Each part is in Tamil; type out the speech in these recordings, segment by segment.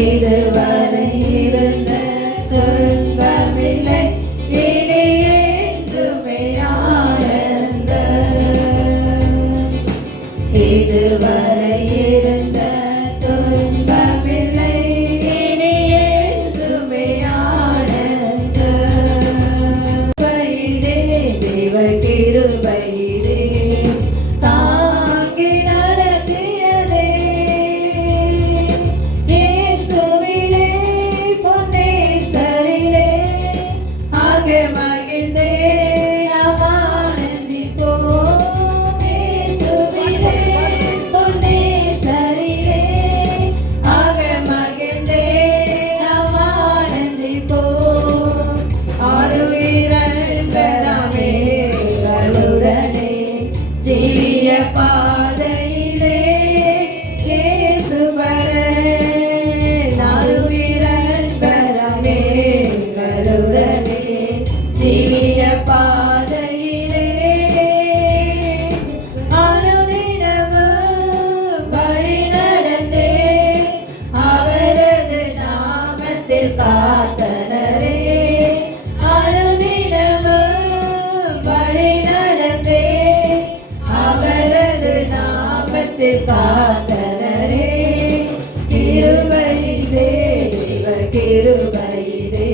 இதுவரை இருந்த துன்பமில்லை, இனி என்றுமே ஆனந்தம். இதுவரை இருந்த துன்பமில்லை, இனி என்றுமே ஆனந்தம். கிருபையிலே, தேவ கிருபையிலே தாங்கி நடத்தியதே, இயேசுவிலே பொன்னேசரிலே ஆக மகிழ்ந்தே நாம் ஆனந்திப்போம். இயேசுவிலே பொன்னேசரிலே ஆக மகிழ்ந்தே நாம் ஆனந்திப்போம். ஆருயிரன்பராமே அவருடனே ஜீவிய பாதையிலே இயேசு வர. ஆருயிரன்பராமே அவருடனே ஜீவிய பாதையிலே அனுதினமும் வழி நடந்தே அவரது நாமத்தில் காத்தனரே. அனுதினமும் வழி நடந்தே அவரது நாமத்தில் காத்தனரே. கிருபையிலே, தேவ கிருபையிலே,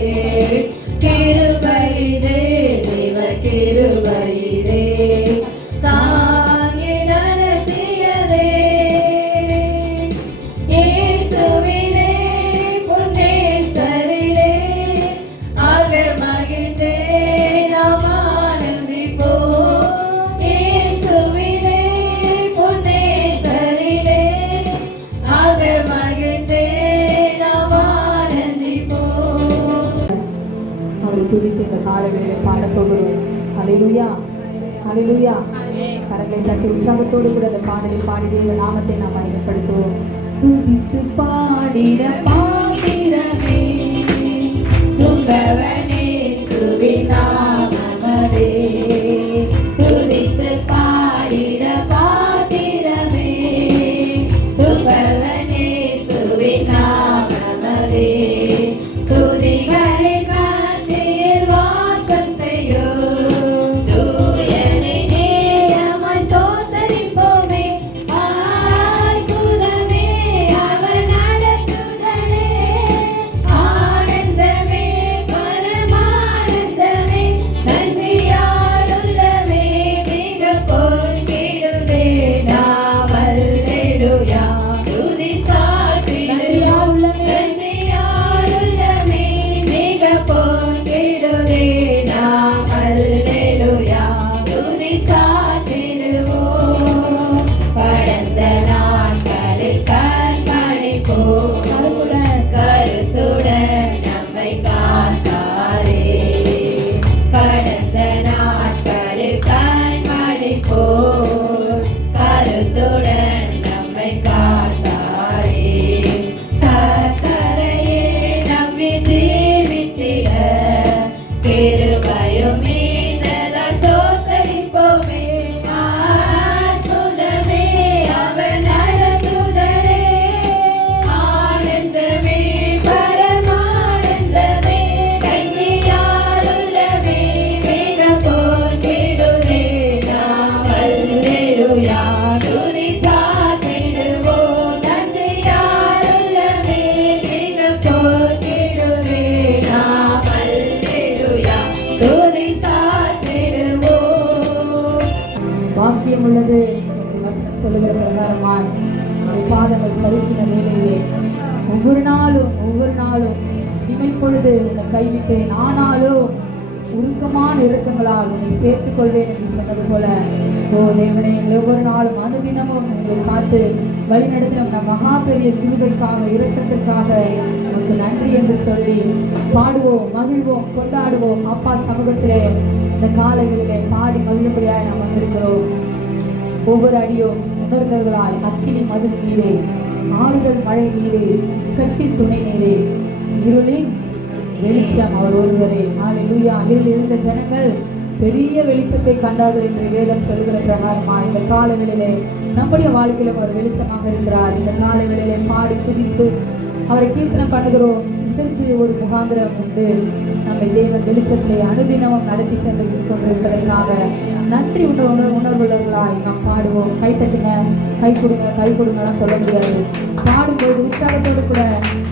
கிருபையிலே, தேவ கிருபையிலே தாங்கி நடத்தியதே, இயேசுவிலே பொன்னேசரிலே ஆக மகிழ்ந்தே நாம் ஆனந்திப்போம். இயேசுவிலே பொன்னேசரிலே ஆக மகிழ்ந்தே நாம் ஆனந்திப்போம். அவரை துதித்து இந்த காலங்களிலே பாடப் போகிறோம். ஹல்லேலூயா, ஹல்லேலூயா. கரங்களை தட்டி உற்சாகத்தோடு கூட அந்த பாடலை பாடி தேவ நாமத்தை நாம் மகிமைப்படுத்துவோம். துதித்து பாடிட பாத்திரமே துங்கவனே சுவிநாமமே, துதித்து பாடிட பாத்திரமே துங்கவனே சுவிநாமமே. துதிகளின் மத்தியில் வாசம் செய்யும் தூயனை நேயமாய் ஸ்தோத்தரிப்போமே. அற்புதமே அவர் நடத்துதலே, ஆனந்தமே பரமானந்தமே, நன்றியால் உள்ளமே மிக பொங்கிடுதே நாம். அல்லேலூயா, துதி சாற்றிடுவோம். நன்றியால் உள்ளமே மிக பொங்கிடுதே நாம். அல்லேலூயா, துதி சாற்றிடுவோம். கடந்த நாட்களில் கண்காணிப்போம், கருத்துடன் நம்மை காத்தாரே. கடந்த நாட்களில் கண்காணிப்போம், கருத்துடன் நம்மை காத்தாரே. கர்த்தரையே நம்பி ஜீவித்திட கிருபையும் மீந்ததால் ஸ்தோத்தரிப்போமே. அற்புதமே அவர் நடத்துதலே, ஆனந்தமே பரமானந்தமே, கன்னியால் உள்ளமே மிக பொங்கிடுதே நாம். அல்லேலூயா, துதி சாற்றிடுவோம். நன்றியால் உள்ளமே மிக பொங்கிடுதே நாம். அல்லேலூயா, துதி சாற்றிடுவோம். வாக்கியம் உள்ளது வசனம் சொல்லுகிற பிரகாரமாய் அவருடைய பாதங்கள் சறுக்கின வேலையிலே ஒவ்வொரு நாளும் இமைப்பொழுது உன்னை கைவிட்டேன், ஆனாலும் உருக்கமான இறுக்கங்களால் உன்னை சேர்த்துக் கொள்வேன் என்று சொன்னது போல, ஓ தேவனே, ஒவ்வொரு நாளும் அனுதினமும் உங்களை பார்த்து வழிநடத்தின நம் மகா பெரிய கிருபைக்காக இரக்கத்திற்காக உனக்கு நன்றி என்று சொல்லி பாடுவோம், மகிழ்வோம், கொண்டாடுவோம். அப்பா சமூகத்திலே இந்த காலைகளிலே பாடி மகிழும்படியாக நாம் வந்திருக்கிறோம். ஒவ்வொரு அடியும் உணர்ந்தவர்களாய் அக்கினி மதில் நீரே, ஆறுதல் மழை நீரே, கட்டி துணை நீரே, இருளின் வெளிச்சம் அவர் ஒருவரே. ஹல்லேலூயா. இருளில் இருந்த ஜனங்கள் பெரிய வெளிச்சத்தை கண்டார்கள் என்று வேதம் சொல்கிற பிரகாரமா இந்த காலவெளியிலே நம்முடைய வாழ்க்கையிலும் ஒரு வெளிச்சமாக இருக்கிறார். இந்த காலவெளியிலே பாடி துதித்து அவரை கீர்த்தனம் பண்ணுகிறோம். இதற்கு ஒரு முகாந்திரம் உண்டு. நம்மை தேவன் வெளிச்சத்திலே அனுதினமும் நடத்தி சென்று கொண்டிருப்பதற்காக நன்றி உணர்வுள்ளவர்களாய் நாம் பாடுவோம். கை தட்டுங்க, கை கொடுங்கலாம் சொல்ல முடியாது. பாடும்போது உற்சாகத்தோடு கூட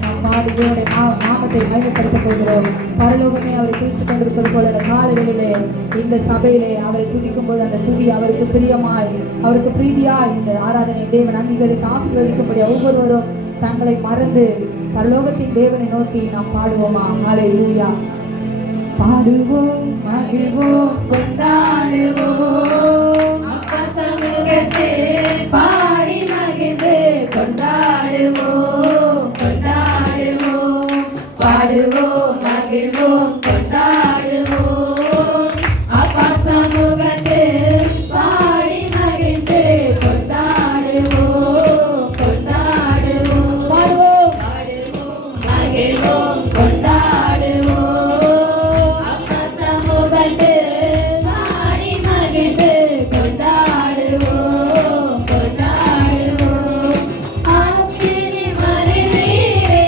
நாம் பாடி தேவனுடைய நாமத்தை மகிமைப்படுத்த போகிறோம். பரலோகமே அவரை குறித்துக் கொண்டிருப்பது போல அந்த காலவெளியிலே இந்த சபையிலே அவரை துதிக்கும் போது அந்த துதி அவருக்கு பிரியமாய், அவருக்கு பிரீதியாய் இந்த ஆராதனை தேவன் அங்கீகரித்து ஆசீர்வதிக்கப்படி ஒவ்வொருவரும் தங்களை மறந்து பரலோகத்தின் தேவனை நோக்கி நாம் பாடுவோமா? ஹல்லேலூயா. பாடுவோம், மகிழ்வோம், கொண்டாடுவோம், அப்பா சமூகத்தில் பாடி மகிழ்ந்து கொண்டாடுவோம், கொண்டாடுவோம், பாடுவோம், மகிழ்வோம், கொண்டாடுவோம், அப்பா சமூகத்தில் பாடி மகிழ்ந்து கொண்டாடுவோம், கொண்டாடுவோம், பாடுவோம், மகிழ்வோம், கொண்டாடுவோம், அப்பா சமூகத்தில் பாடி மகிழ்ந்து கொண்டாடுவோம், கொண்டாடுவோம். ஆக்கினி மறுநீரே,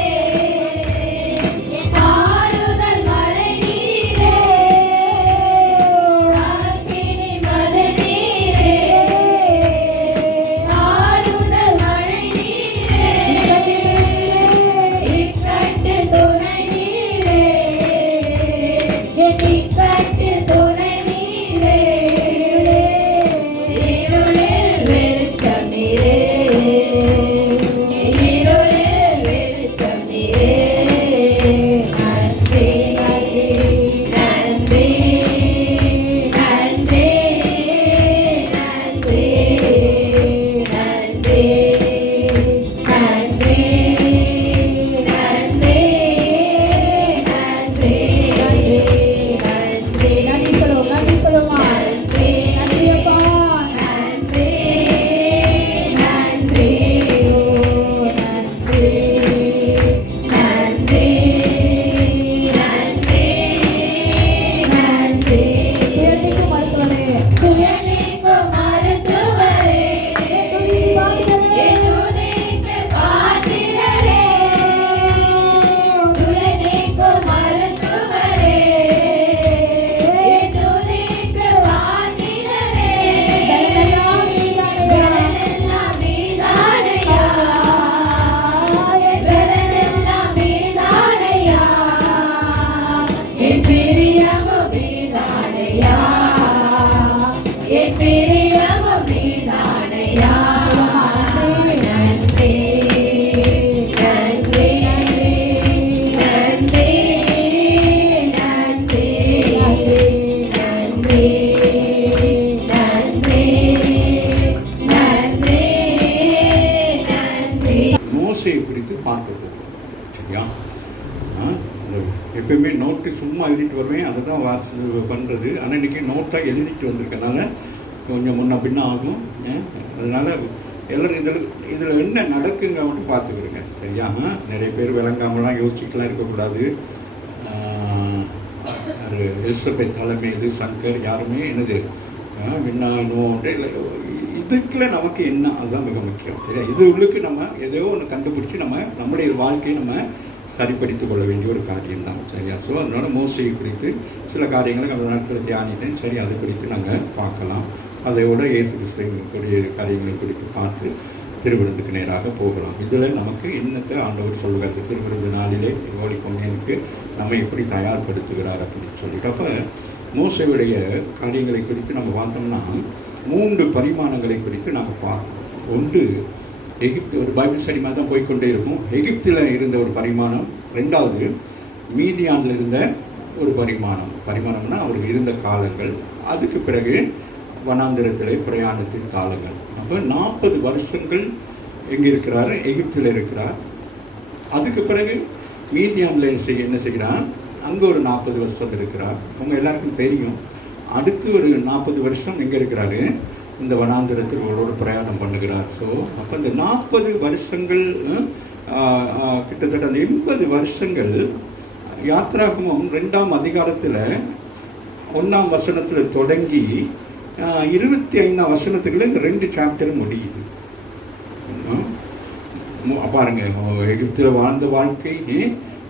ஆறுதல் மழை நீரே, ஆக்கினி மறுநீரே, ஆறுதல் மழை நீரே, இக்கட்டு துணை நீரே, என் இக்கட்டு துணை நீரே, இருளில் வெளிச்சம் நீரே, இருளில் வெளிச்சம் நீரே. நன்றி, நன்றி, நன்றி, நன்றி, நன்றி, நன்றி, நன்றி, நன்றி, நன்றி, நன்றி சொல்லுவோம், நன்றி சொல்லுவோமா? நன்றி, நன்றி அப்பா. நன்றி, நன்றி, ஓ நன்றி, நன்றி, நன்றி, நன்றி. உயர்த்திக்கும் மருத்துவரே, துயரிக்கும் மருத்துவரே, என் துதிக்கு பாத்திரரே, துயரிக்கும் மருத்துவரே, என் துதிக்கு பாத்திரரே, ஜனமெல்லாம் நீதானையா, ஜனமெல்லாம் நீதானையா, என் பிரியமும் நீதானையா, என் பிரியமும் நீதானையா. நன்றி, நன்றி, நன்றி, நன்றி, நன்றி, நன்றி, நன்றி, நன்றி. மோசையை குறித்து பார்க்க போகிறோம். சரியா? எப்பயுமே நோட்டு சும்மா எழுதிட்டு வருவேன், அதை தான் பண்ணுறது. ஆனால் இன்றைக்கி நோட்டாக எழுதிட்டு வந்திருக்கனால கொஞ்சம் முன்ன பின்ன ஆகும். அதனால் எல்லோரும் இதில் என்ன நடக்குங்க மட்டும் பார்த்துக்கிடுங்க. சரியா? நிறைய பேர் விளங்காமலாம் யோசிக்கலாம் இருக்கக்கூடாது. எலிசபெத் தலைமையில் சங்கர் யாருமே என்னது விண்ணானோன்ட்டு இல்லை, இதுக்குள்ள நமக்கு என்ன, அதுதான் மிக முக்கியம். சரியா? இது உள்ளுக்கு நம்ம எதையோ ஒன்று கண்டுபிடிச்சி நம்முடைய வாழ்க்கையை நம்ம சரிப்படுத்திக் கொள்ள வேண்டிய ஒரு காரியம் தான். சரியா? ஸோ அதனால மோசையை குறித்து சில காரியங்களை அந்த நாட்கள் தியானித்தேன். சரி, அது குறித்து நாங்கள் பார்க்கலாம். அதையோட இயேசு கிறிஸ்துவினுடைய காரியங்களை குறித்து பார்த்து திருவிருந்துக்கு நேராக போகலாம். இதில் நமக்கு என்னத்தை ஆண்டவர் சொல்லுகிறது, திருவிருந்து நாளிலே ஹோலி கம்யூனியனுக்கு நம்ம எப்படி தயார்படுத்துகிறார் அப்படின்னு சொல்லிட்டு. அப்போ மோசையுடைய காரியங்களை குறித்து நம்ம பார்த்தோம்னா 3 பரிமாணங்களை குறித்து நாங்கள் பார்க்கணும். ஒன்று எகிப்து, ஒரு பைபிள் ஸ்டடி மாதிரி தான் போய்கொண்டே இருக்கும். எகிப்தில் இருந்த ஒரு பரிமாணம். 2வது மீதியானில் இருந்த ஒரு பரிமாணம்னா அவர்கள் இருந்த காலங்கள். அதுக்கு பிறகு வனாந்திரத்திலே பிரயாணத்தின் காலங்கள். அப்போ 40 வருஷங்கள் எங்கே இருக்கிறாரு? எகிப்தில் இருக்கிறார். அதுக்கு பிறகு மீதியானில் என்ன செய்கிறார்? அங்கே ஒரு 40 வருஷம் இருக்கிறார். அவங்க எல்லாருக்கும் தெரியும். அடுத்து ஒரு 40 வருஷம் எங்கே இருக்கிறாரு? இந்த வனாந்திரத்தில் அவரோட பிரயாணம் பண்ணுகிறார். ஸோ அப்போ இந்த 40 வருஷங்கள் கிட்டத்தட்ட அந்த 80 வருஷங்கள் யாத்ராகமம் 2ஆம் அதிகாரத்தில் 1ஆம் வசனத்தில் தொடங்கி 25ஆம் வசனத்துக்குள்ள இந்த 2 சாப்டர் முடியுது. பாருங்க, எகிப்தில் வாழ்ந்த வாழ்க்கை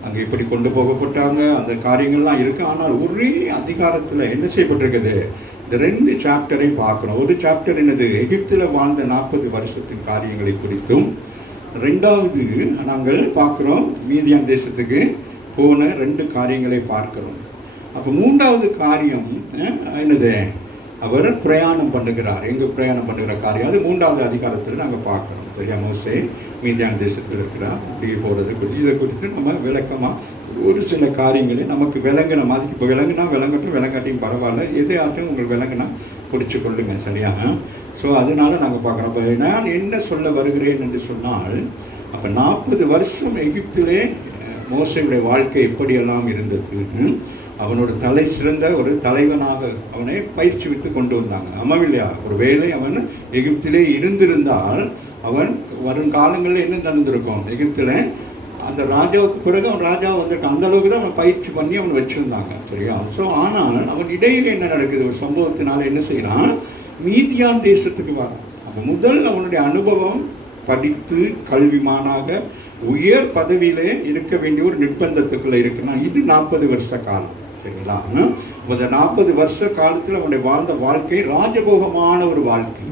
அங்கே இப்படி கொண்டு போகப்பட்டாங்க, அந்த காரியங்கள்லாம் இருக்கு. ஆனால் ஒரே அதிகாரத்தில் என்ன செய்யப்பட்டிருக்குது? இந்த 2 சாப்டரை பார்க்கணும். ஒரு சாப்டர் என்னது? எகிப்தில் வாழ்ந்த 40 வருஷத்தின் காரியங்களை குறித்தும், 2வது நாங்கள் பார்க்குறோம் மீதியான் தேசத்துக்கு போன 2 காரியங்களை பார்க்கிறோம். அப்போ 3வது காரியம் என்னது? அவர் பிரயாணம் பண்ணுகிறார். எங்கே பிரயாணம் பண்ணுகிற காரியம்? அது 3வது அதிகாரத்தில் நாங்கள் பார்க்குறோம். சரியா? மோசே மீதியான் தேசத்தில் இருக்கிறார், அப்படியே போகிறது குறித்து இதை குறித்து நம்ம விளக்கமாக ஒரு சில காரியங்களை நமக்கு விளங்கின மாதிரி, இப்போ விளங்குனா விளங்கட்டும், விளங்காட்டியும் பரவாயில்ல, எதையாச்சும் உங்களுக்கு விளங்குனா பிடிச்சி கொள்ளுங்க. சரியா? ஸோ அதனால நாங்கள் பார்க்குறோம். இப்போ நான் என்ன சொல்ல வருகிறேன் என்று சொன்னால், அப்போ 40 வருஷம் எகிப்திலே மோசேயுடைய வாழ்க்கை எப்படியெல்லாம் இருந்தது, அவனோட தலை சிறந்த ஒரு தலைவனாக அவனை பயிற்சிவித்து கொண்டு வந்தாங்க. ஆமாவில்லையா? ஒரு வேளை அவன் எகிப்திலே இருந்திருந்தால் அவன் வரும் காலங்களில் என்ன நடந்திருக்கும்? எகிப்தில் அந்த ராஜாவுக்கு பிறகு அவன் ராஜா வந்திருக்கான். அந்த அளவுக்கு தான் அவன் பயிற்சி பண்ணி அவன் வச்சுருந்தாங்க. சரியா? ஸோ ஆனால் அவன் இடையில என்ன நடக்குது? ஒரு சம்பவத்தினால என்ன செய்யறான்? மீதியான் தேசத்துக்கு வரான். அப்போ முதல் அவனுடைய அனுபவம் படித்து கல்விமானாக உயர் பதவியிலே இருக்க வேண்டிய ஒரு நிர்பந்தத்துக்குள்ள இருக்குன்னா இது 40 வருஷ காலம். சரிங்களா? அந்த 40 வருஷ காலத்தில் அவனுடைய வாழ்ந்த வாழ்க்கை ராஜபோகமான ஒரு வாழ்க்கை.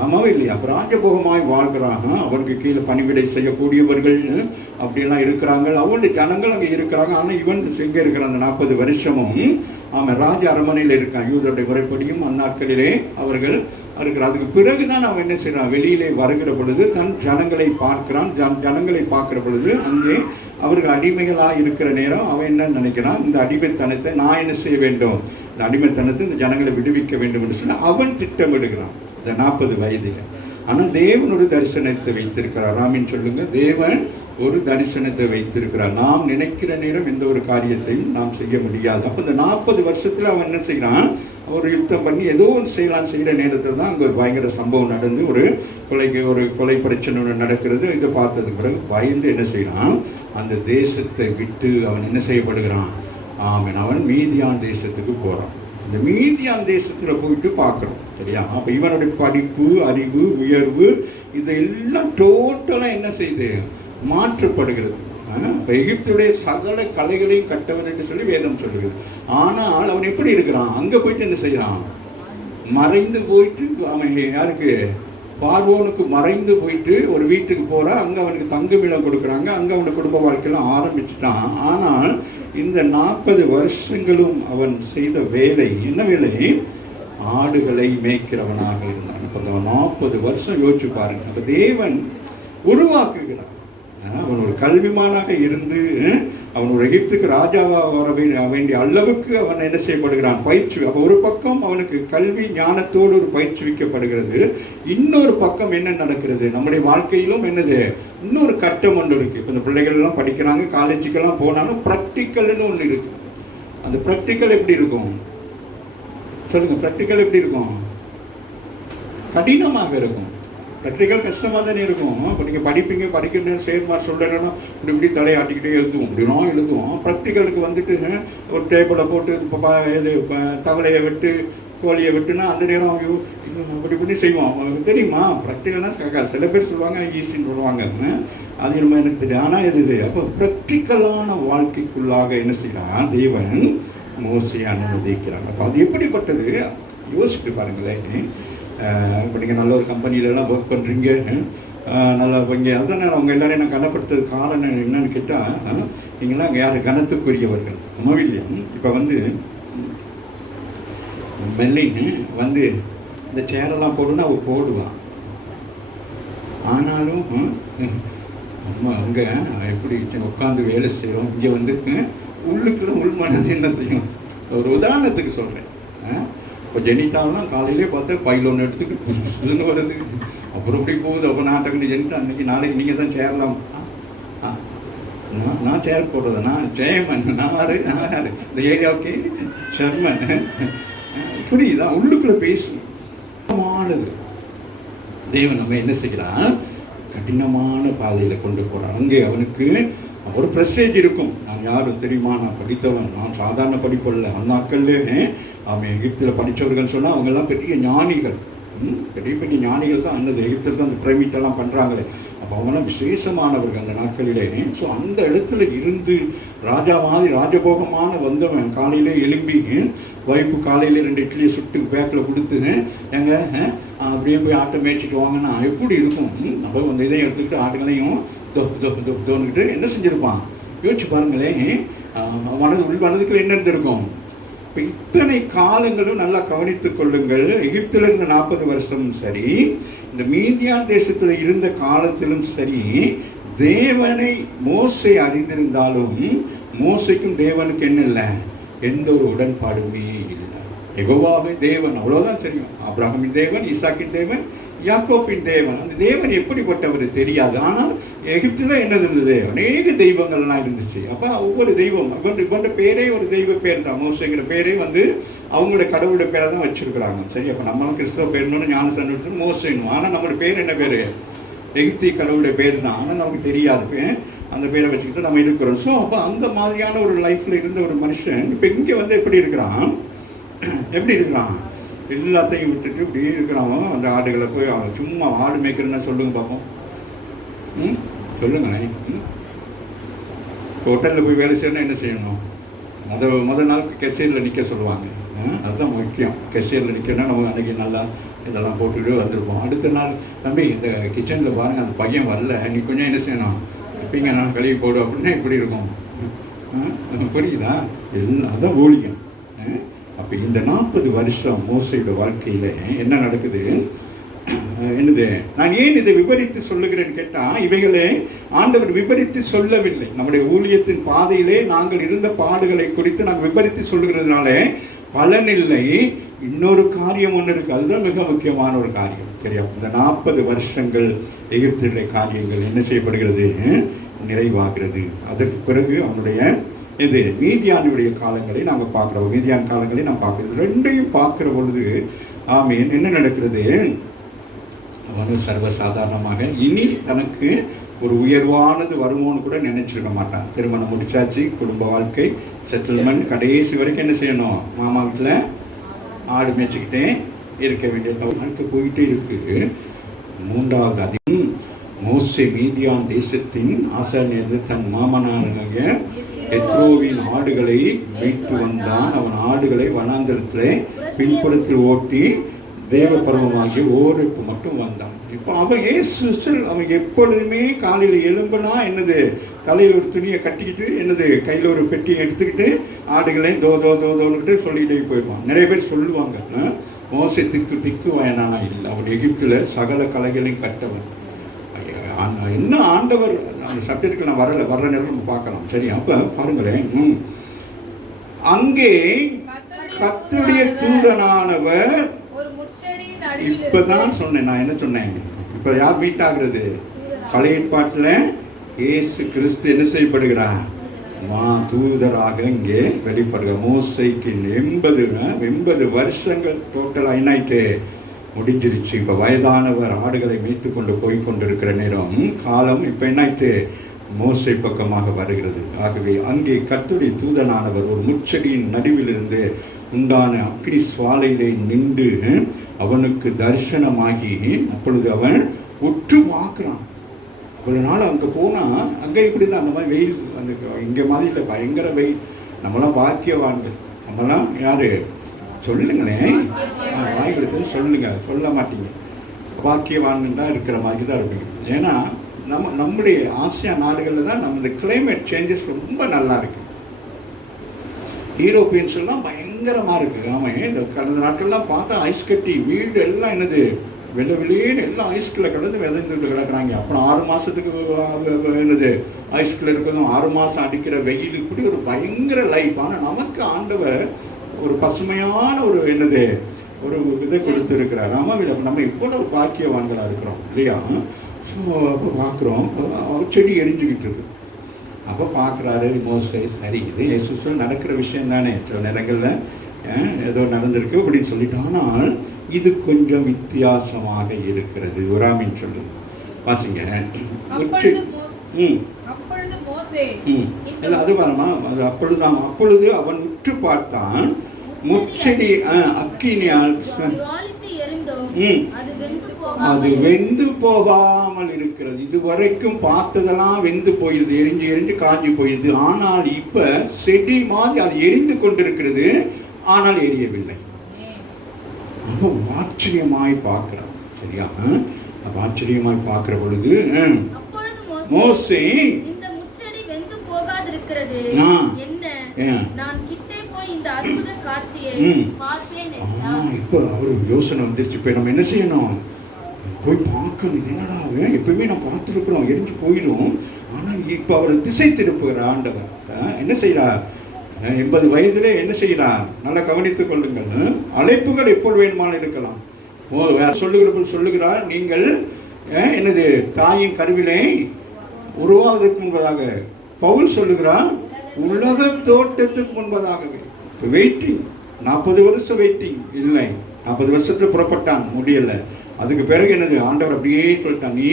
ஆமாவா இல்லையா? அப்போ ராஜபோகமாய் வாழ்கிறாங்க. அவனுக்கு கீழே பணிவிடை செய்யக்கூடியவர்கள் அப்படியெல்லாம் இருக்கிறாங்க. அவனுடைய ஜனங்கள் அங்கே இருக்கிறாங்க. ஆனால் இவன் எங்கே இருக்கிற அந்த 40 வருஷமும் அவன் ராஜ அரண்மனையில் இருக்கான். யூதருடைய முறைப்படியும் அந்நாட்களிலே அவர்கள் இருக்கிறார். அதுக்கு பிறகுதான் அவன் என்ன செய்யறான்? வெளியிலே வருகிற பொழுது தன் ஜனங்களை பார்க்கிறான். ஜனங்களை பார்க்கிற பொழுது அங்கே அவர்கள் அடிமைகளாக இருக்கிற நேரம் அவன் என்ன நினைக்கிறான்? இந்த அடிமைத்தனத்தை நான் என்ன செய்ய வேண்டும்? இந்த அடிமைத்தனத்தை இந்த ஜனங்களை விடுவிக்க வேண்டும் என்று சொல்லி அவன் திட்டமிடுகிறான் இந்த 40 வயதில். ஆனால் தேவன் ஒரு தரிசனத்தை வைத்திருக்கிறார். ஆமீன் சொல்லுங்க. தேவன் ஒரு தரிசனத்தை வைத்திருக்கிறார். நாம் நினைக்கிற நேரம் எந்த ஒரு காரியத்தையும் நாம் செய்ய முடியாது. அப்போ இந்த 40 வருஷத்துல அவன் என்ன செய்யறான்? அவர் யுத்தம் பண்ணி ஏதோ ஒன்று செய்யலான்னு செய்கிற நேரத்தில் தான் அங்கே ஒரு பயங்கர சம்பவம் நடந்து ஒரு கொலை பிரச்சனை ஒன்று நடக்கிறது. இதை பார்த்ததுக்கு பிறகு பயந்து என்ன செய்யறான்? அந்த தேசத்தை விட்டு அவன் என்ன செய்யப்படுகிறான்? ஆமீன். அவன் மீதியான் தேசத்துக்கு போறான். இந்த மீதியான் தேசத்தில் போயிட்டு பார்க்குறோம். சரியா? அப்போ இவனுடைய படிப்பு, அறிவு, உயர்வு இதெல்லாம் டோட்டலாக என்ன செய்யுது? மாற்றப்படுகிறது. இப்போ எகிப்துடைய சகல கலைகளையும் கட்டவன் என்று சொல்லி வேதம் சொல்லுகிறது. ஆனால் அவன் எப்படி இருக்கிறான்? அங்கே போயிட்டு என்ன செய்யறான்? மறைந்து போயிட்டு அவன் யாருக்கு? பார்வோனுக்கு மறைந்து போயிட்டு ஒரு வீட்டுக்கு போகிறான். அங்கே அவனுக்கு தங்குமிடம் கொடுக்குறாங்க. அங்கே அவனுக்கு குடும்ப வாழ்க்கையெல்லாம் ஆரம்பிச்சுட்டான். ஆனால் இந்த 40 வருஷங்களும் அவன் செய்த வேலை என்ன வேலை? ஆடுகளை மேய்க்கிறவனாக இருந்தான். இப்போ 40 வருஷம் யோசிச்சு பாருங்க. அப்போ தேவன் உருவாக்குகிறான். அவன் ஒரு கல்விமானாக இருந்து அவன் ஒரு எகிப்துக்கு ராஜாவாக வர வேண்டிய அளவுக்கு அவன் என்ன செய்யப்படுகிறான்? பயிற்சி. அப்போ ஒரு பக்கம் அவனுக்கு கல்வி ஞானத்தோடு ஒரு பயிற்சிவிக்கப்படுகிறது. இன்னொரு பக்கம் என்ன நடக்கிறது? நம்முடைய வாழ்க்கையிலும் என்னது? இன்னொரு கட்டம் ஒன்று இருக்கு. இப்போ இந்த பிள்ளைகள் எல்லாம் படிக்கிறாங்க, காலேஜுக்கெல்லாம் போனாலும் ப்ராக்டிக்கல்னு ஒன்று இருக்கு. அந்த ப்ராக்டிக்கல் எப்படி இருக்கும்? சொல்லுங்க. ப்ராக்டிக்கல் எப்படி இருக்கும்? கடினமாக இருக்கும். ப்ராக்டிக்கல் கஷ்டமாக தானே இருக்கும். இப்போ நீங்கள் படிப்பீங்க, படிக்கணும், சேர்மார் சொல்லணும்னா இப்படி தலையாட்டிக்கிட்டே எழுதுவோம், இப்படிலாம் எழுதுவோம். ப்ராக்டிக்கலுக்கு வந்துட்டு ஒரு டேபிளை போட்டு இப்போ இது தவளையை விட்டு கோழியை விட்டுனா அந்த நேரம் அப்படி இப்படி செய்வோம். தெரியுமா? ப்ராக்டிக்கல்னா சில பேர் சொல்லுவாங்க ஈஸின்னு சொல்லுவாங்க. அது நம்ம எனக்கு தெரியும். ஆனால் இது அப்போ ப்ராக்டிக்கலான வாழ்க்கைக்குள்ளாக என்ன செய்யலாம்? தேவன் மோசையை அனுமதிக்கிறாங்க. அப்போ அது எப்படிப்பட்டது யோசிச்சு பாருங்களேன். இப்போ நீங்கள் நல்ல ஒரு கம்பெனிலலாம் ஒர்க் பண்ணுறீங்க, நல்லா இங்கே அதுதான் அவங்க எல்லாரையும் நான் கனப்படுத்துறது காரணம் என்னன்னு கேட்டால், நீங்களாம் அங்கே யார்? கனத்துக்குரியவர்கள். உணவில்லையும் இப்போ மெல்லின்னு இந்த சேரெல்லாம் போடுன்னா அவள் போடுவான். ஆனாலும் நம்ம அங்கே எப்படி உட்காந்து வேலை செய்கிறோம், இங்கே உள்ளுக்குள்ள உள்மனது என்ன செய்யும்? ஒரு உதாரணத்துக்கு சொல்கிறேன். இப்போ ஜெனிதாவெலாம் காலையிலே பார்த்தா பையில் ஒன்று எடுத்துக்கிட்டு வருது, அப்புறம் இப்படி போகுது. அப்போ நாட்டக்கு ஜெனிதா அன்றைக்கி நாளைக்கு நீங்கள் தான் சேரலாம். நான் சேர் போடுறது, நான் ஜெயமன், நான் யார் இந்த ஏரியாவுக்கு ஷர்மன். புரியுதான்? உள்ளுக்குள்ளே பேசி மானது தேவன் நம்ம என்ன செய்கிறான்? கடினமான பாதையில் கொண்டு போகிறான். அங்கே அவனுக்கு ஒரு ப்ரெஸ்டேஜ் இருக்கும். நான் யாரும் தெரியுமா? நான் படித்தவன், நான் சாதாரண படிப்பல்ல. அந்த நாட்கள்லேயே அவன் எகிப்தில் படித்தவர்கள் சொன்னால் அவங்கெல்லாம் பெரிய ஞானிகள், பெரிய பெரிய ஞானிகள் தான். அந்த எகிப்தில் தான் அந்த பிரமிட்டெல்லாம் பண்ணுறாங்களே. அப்போ அவங்களாம் விசேஷமானவர்கள் அந்த நாட்களிலே. ஸோ அந்த இடத்துல இருந்து ராஜா மாதிரி ராஜபோகமான வந்தவன் காலையிலே எழும்பி வைப்பு காலையில் 2 இட்லியை சுட்டு பேக்கில் கொடுத்து எங்க அப்படியே போய் ஆட்டை மேய்ச்சிட்டு வாங்கன்னா எப்படி இருக்கும்? அப்போ அந்த இதையும் எடுத்துக்கிட்டு ஆட்டுகளையும் தோணுக்கிட்டு என்ன செஞ்சுருப்பான் யோசிச்சு பாருங்களேன். மனதுக்குள்ள என்ன இருந்திருக்கும்? இப்போ இத்தனை காலங்களும் நல்லா கவனித்துக் கொள்ளுங்கள். எகிப்தில் இருந்த 40 வருஷமும் சரி, இந்த மீதியான் தேசத்தில் இருந்த காலத்திலும் சரி, தேவனை மோசே அறிந்திருந்தாலும் மோசைக்கும் தேவனுக்கு என்ன இல்லை? எந்த ஒரு உடன்பாடுமே இல்லை. யெகோவாவே தேவன், அவ்வளோதான் தெரியும். ஆபிரகாமின் தேவன், ஈசாக்கின் தேவன், யாக்கோப்பின் தேவன். அந்த தேவன் எப்படிப்பட்டவர் தெரியாது. ஆனால் எகிப்தில் என்ன இருந்தது? அநேக தெய்வங்கள்லாம் இருந்துச்சு. அப்போ ஒவ்வொரு தெய்வம் இவங்க பேரே ஒரு தெய்வ பேர் தான். மோசைங்கிற பேரே அவங்களோட கடவுளோட பேரை தான் வச்சிருக்கிறாங்க. சரி, அப்போ நம்மளும் கிறிஸ்தவ பேர்னு ஞானசன்னு மோசைன்னு. ஆனால் நம்மளோட பேர் என்ன பேர்? எகிப்தி கடவுளுடைய பேர் தான். ஆனால் நமக்கு தெரியாது அந்த பேரை வச்சுக்கிட்டு நம்ம இருக்கிறோம். ஸோ அப்போ அந்த மாதிரியான ஒரு லைஃப்பில் இருந்த ஒரு மனுஷன் இப்போ இங்கே எப்படி இருக்கிறான்? எல்லாத்தையும் விட்டுட்டு இப்படி இருக்கிறான். அந்த ஆடுகளை போய் அவன் சும்மா ஆடு மேய்க்கிறேன்னு சொல்லுங்க பார்ப்போம். சொல்லுங்க. ஹோட்டலில் போய் வேலை செய்யணும்னா என்ன செய்யணும்? முதல் நாள் கெஷியரில் நிற்க சொல்லுவாங்க. அதுதான் முக்கியம். கெஷியரில் நிற்கணும்னா நம்ம அன்றைக்கி நல்லா இதெல்லாம் போட்டுட்டு வந்திருப்போம். அடுத்த நாள் தம்பி இந்த கிச்சனில் பாருங்கள் அந்த பையன் வரல, நீ கொஞ்சம் என்ன செய்யணும்? எப்படிங்க நான் கழுவி போடு அப்படின்னா எப்படி இருக்கும்? புரியுதா? எல்லாம் அதான் ஊழியம். அப்போ இந்த 40 வருஷம் மோசையோட வாழ்க்கையில் என்ன நடக்குது? என்னது நான் ஏன் இதை விபரித்து சொல்லுகிறேன்னு கேட்டால், இவைகளை ஆண்டவர் விபரித்து சொல்லவில்லை. நம்முடைய ஊழியத்தின் பாதையிலே நாங்கள் இருந்த பாடுகளை குறித்து நாங்கள் விபரித்து சொல்லுகிறதுனால பலனில்லை. இன்னொரு காரியம் ஒன்று இருக்குது, அதுதான் மிக முக்கியமான ஒரு காரியம். சரியா? இந்த 40 வருஷங்கள் எகிப்திலே காரியங்கள் என்ன செய்யப்படுகிறது? நிறைவாகிறது. அதற்கு பிறகு அவனுடைய மீதியானுடைய காலங்களை நாங்கள் பார்க்குறோம். மீதியான் காலங்களை நாம் பார்க்குறது ரெண்டையும் பார்க்குற பொழுது ஆமீன் என்ன நடக்கிறது? அவனு சர்வசாதாரணமாக இனி தனக்கு ஒரு உயர்வானது வருமோன்னு கூட நினைச்சிருக்க மாட்டான். திருமணம் முடிச்சாச்சு, குடும்ப வாழ்க்கை, செட்டில்மெண்ட், கடைசி வரைக்கும் என்ன செய்யணும்? மாமா வீட்டில் ஆடு மேய்ச்சிக்கிட்டே இருக்க வேண்டிய வாழ்க்கை போயிட்டே இருக்கு. 3வது அதிகம் மோசே மீதியான் தேசத்தின் ஆசாரியர் தன் மாமனாருடைய எத்ரோவின் ஆடுகளை மேய்த்து வந்தான். அவன் ஆடுகளை வனாந்தரத்திலே பின்புறத்தில் ஓட்டி தேவ பருவமாகி ஓருக்கு மட்டும் வந்தான். இப்போ அவன் அவன் எப்பொழுதுமே காலையில் எழும்புனா என்னது? தலையில் ஒரு துணியை கட்டிக்கிட்டு என்னது கையில் ஒரு பெட்டியை எடுத்துக்கிட்டு ஆடுகளை தோன்னுக்கிட்டு சொல்லிகிட்டே போயிடுவான். நிறைய பேர் சொல்லுவாங்க மோசே திக்கு வயனானா இல்லை, அவன் எகிப்தில் சகல கலைகளையும் கட்டவன். என்ன ஆண்டவர் அந்த சப்ஜெக்டுக்கு நான் வர்ற நேரம் நம்ம பார்க்கலாம். சரி, அப்போ பாருங்களேன், அங்கே கர்த்தருடைய தூதனானவர் இப்பதான் சொன்னேன். நான் என்ன சொன்னேன்? இப்போ யார் மீட் ஆகுறது? பழைய ஏற்பாட்டில் இயேசு கிறிஸ்து என்ன செய்யப்படுகிறார்? தூதராக இங்கே வெளிப்படுகிறார். மோசைக்கு 80 வருஷங்கள் டோட்டலாக என்னாயிட்டு முடிஞ்சிருச்சு. இப்போ வயதானவர் ஆடுகளை மேய்த்து கொண்டு போய் கொண்டிருக்கிற நேரம் காலம் இப்போ என்னாயிட்டு மோசை பக்கமாக வருகிறது. ஆகவே அங்கே கர்த்தருடைய தூதனானவர் ஒரு முச்செடியின் நடுவிலிருந்து உண்டான அக்னி சுவாலையிலே நின்று அவனுக்கு தரிசனமாகி அப்பொழுது அவன் உற்று பார்க்குறான். ஒரு நாள் அங்கே போனால் அங்கே இப்படி தான் அந்த மாதிரி வெயில், அந்த இங்கே மாதிரி இல்லை, பயங்கர வெயில். நம்மளாம் பாக்கியவான்கள். நம்மளாம் யாரு சொல்லுங்களேன்? வாய்ப்பு சொல்லுங்க, சொல்ல மாட்டீங்க. பாக்கியவான் தான் இருக்கிற மாதிரி தான் இருப்பீங்க. ஏன்னா நம்முடைய ஆசியா நாடுகளில் தான் நம்ம கிளைமேட் சேஞ்சஸ் ரொம்ப நல்லா இருக்கு. யூரோப்பியன்ஸ் எல்லாம் பயங்கரமாக இருக்குது. ஆமாம், இந்த கடந்த நாட்கள்லாம் பார்த்தா ஐஸ் கட்டி வீடு எல்லாம் என்னது வெளியேன்னு எல்லாம் ஐஸ்குள்ளே கிடந்து விதைந்துட்டு கிடக்குறாங்க. அப்புறம் 6 மாதத்துக்கு என்னது ஐஸ்குள்ளே இருக்கிறதும் 6 மாதம் அடிக்கிற வெயில், இப்படி ஒரு பயங்கர லைஃப். ஆனால் நமக்கு ஆண்டவர் ஒரு பசுமையான ஒரு என்னது ஒரு இதை கொடுத்துருக்கிறார். நம்ம இவ்வளோ பாக்கியவான்களாக இருக்கிறோம் இல்லையா? ஸோ அப்போ பார்க்குறோம் செடி எரிஞ்சுக்கிட்டு இருக்கு. அப்போ பார்க்குறாரு மோசே, சரி இது இயேசு நடக்கிற விஷயம் தானே, சில நேரங்களில் ஏதோ நடந்திருக்கு அப்படின்னு சொல்லிட்டு. ஆனால் இது கொஞ்சம் வித்தியாசமாக இருக்கிறது. ஒராமின்னு சொல்லு வாசிங்க. இல்லை அது வரமா? அது அப்பொழுது அவன் உற்று பார்த்தான், முச்செடி அக்கினியால் அது வெந்து போகாமல் இருக்கிறது. இதுவரைக்கும் பார்த்ததெல்லாம் வெந்து போயிருது, எரிஞ்சு எரிஞ்சு காஞ்சி போயிருது. ஆனால் இப்ப செடி மாதிரி அது எரிந்து கொண்டிருக்கிறது, ஆனால் எரியவில்லை. ரொம்ப ஆச்சரியமாய் பார்க்கிறோம். சரியா? ஆச்சரியமாய் பார்க்கிற பொழுது மோசே இந்த முச்செடி வெந்து போகாதிருக்கிறது என்ன, நான் கிட்டே போய் இந்த அற்புத காட்சியை பார்ப்பேன் என்றார். இப்போ அவரு யோசனை வந்துருச்சு. இப்போ நம்ம என்ன செய்யணும்? போய் பார்க்கணும். இது என்னடா எப்பவுமே நான் பார்த்துருக்குறோம், எரிஞ்சு போயிடும். ஆனால் இப்போ அவர் திசை திருப்புகிற ஆண்டவர் என்ன செய்யறார்? 80 வயதிலே என்ன செய்யறார்? நல்லா கவனித்துக் கொள்ளுங்கள். அழைப்புகள் எப்போது வேணுமானால் இருக்கலாம். சொல்லுகிறார், நீங்கள் என்னது தாயின் கருவிலே உருவாவதற்கு முன்பதாக. பவுல் சொல்லுகிறார், உலக தோட்டத்துக்கு முன்பதாகவே. வெயிட்டிங், 40 வருஷம் வெயிட்டிங் இல்லை. 40 வருஷத்துல புறப்பட்டான், முடியல. அதுக்கு பிறகு என்னது? ஆண்டவர் அப்படியே சொல்லிட்டான், நீ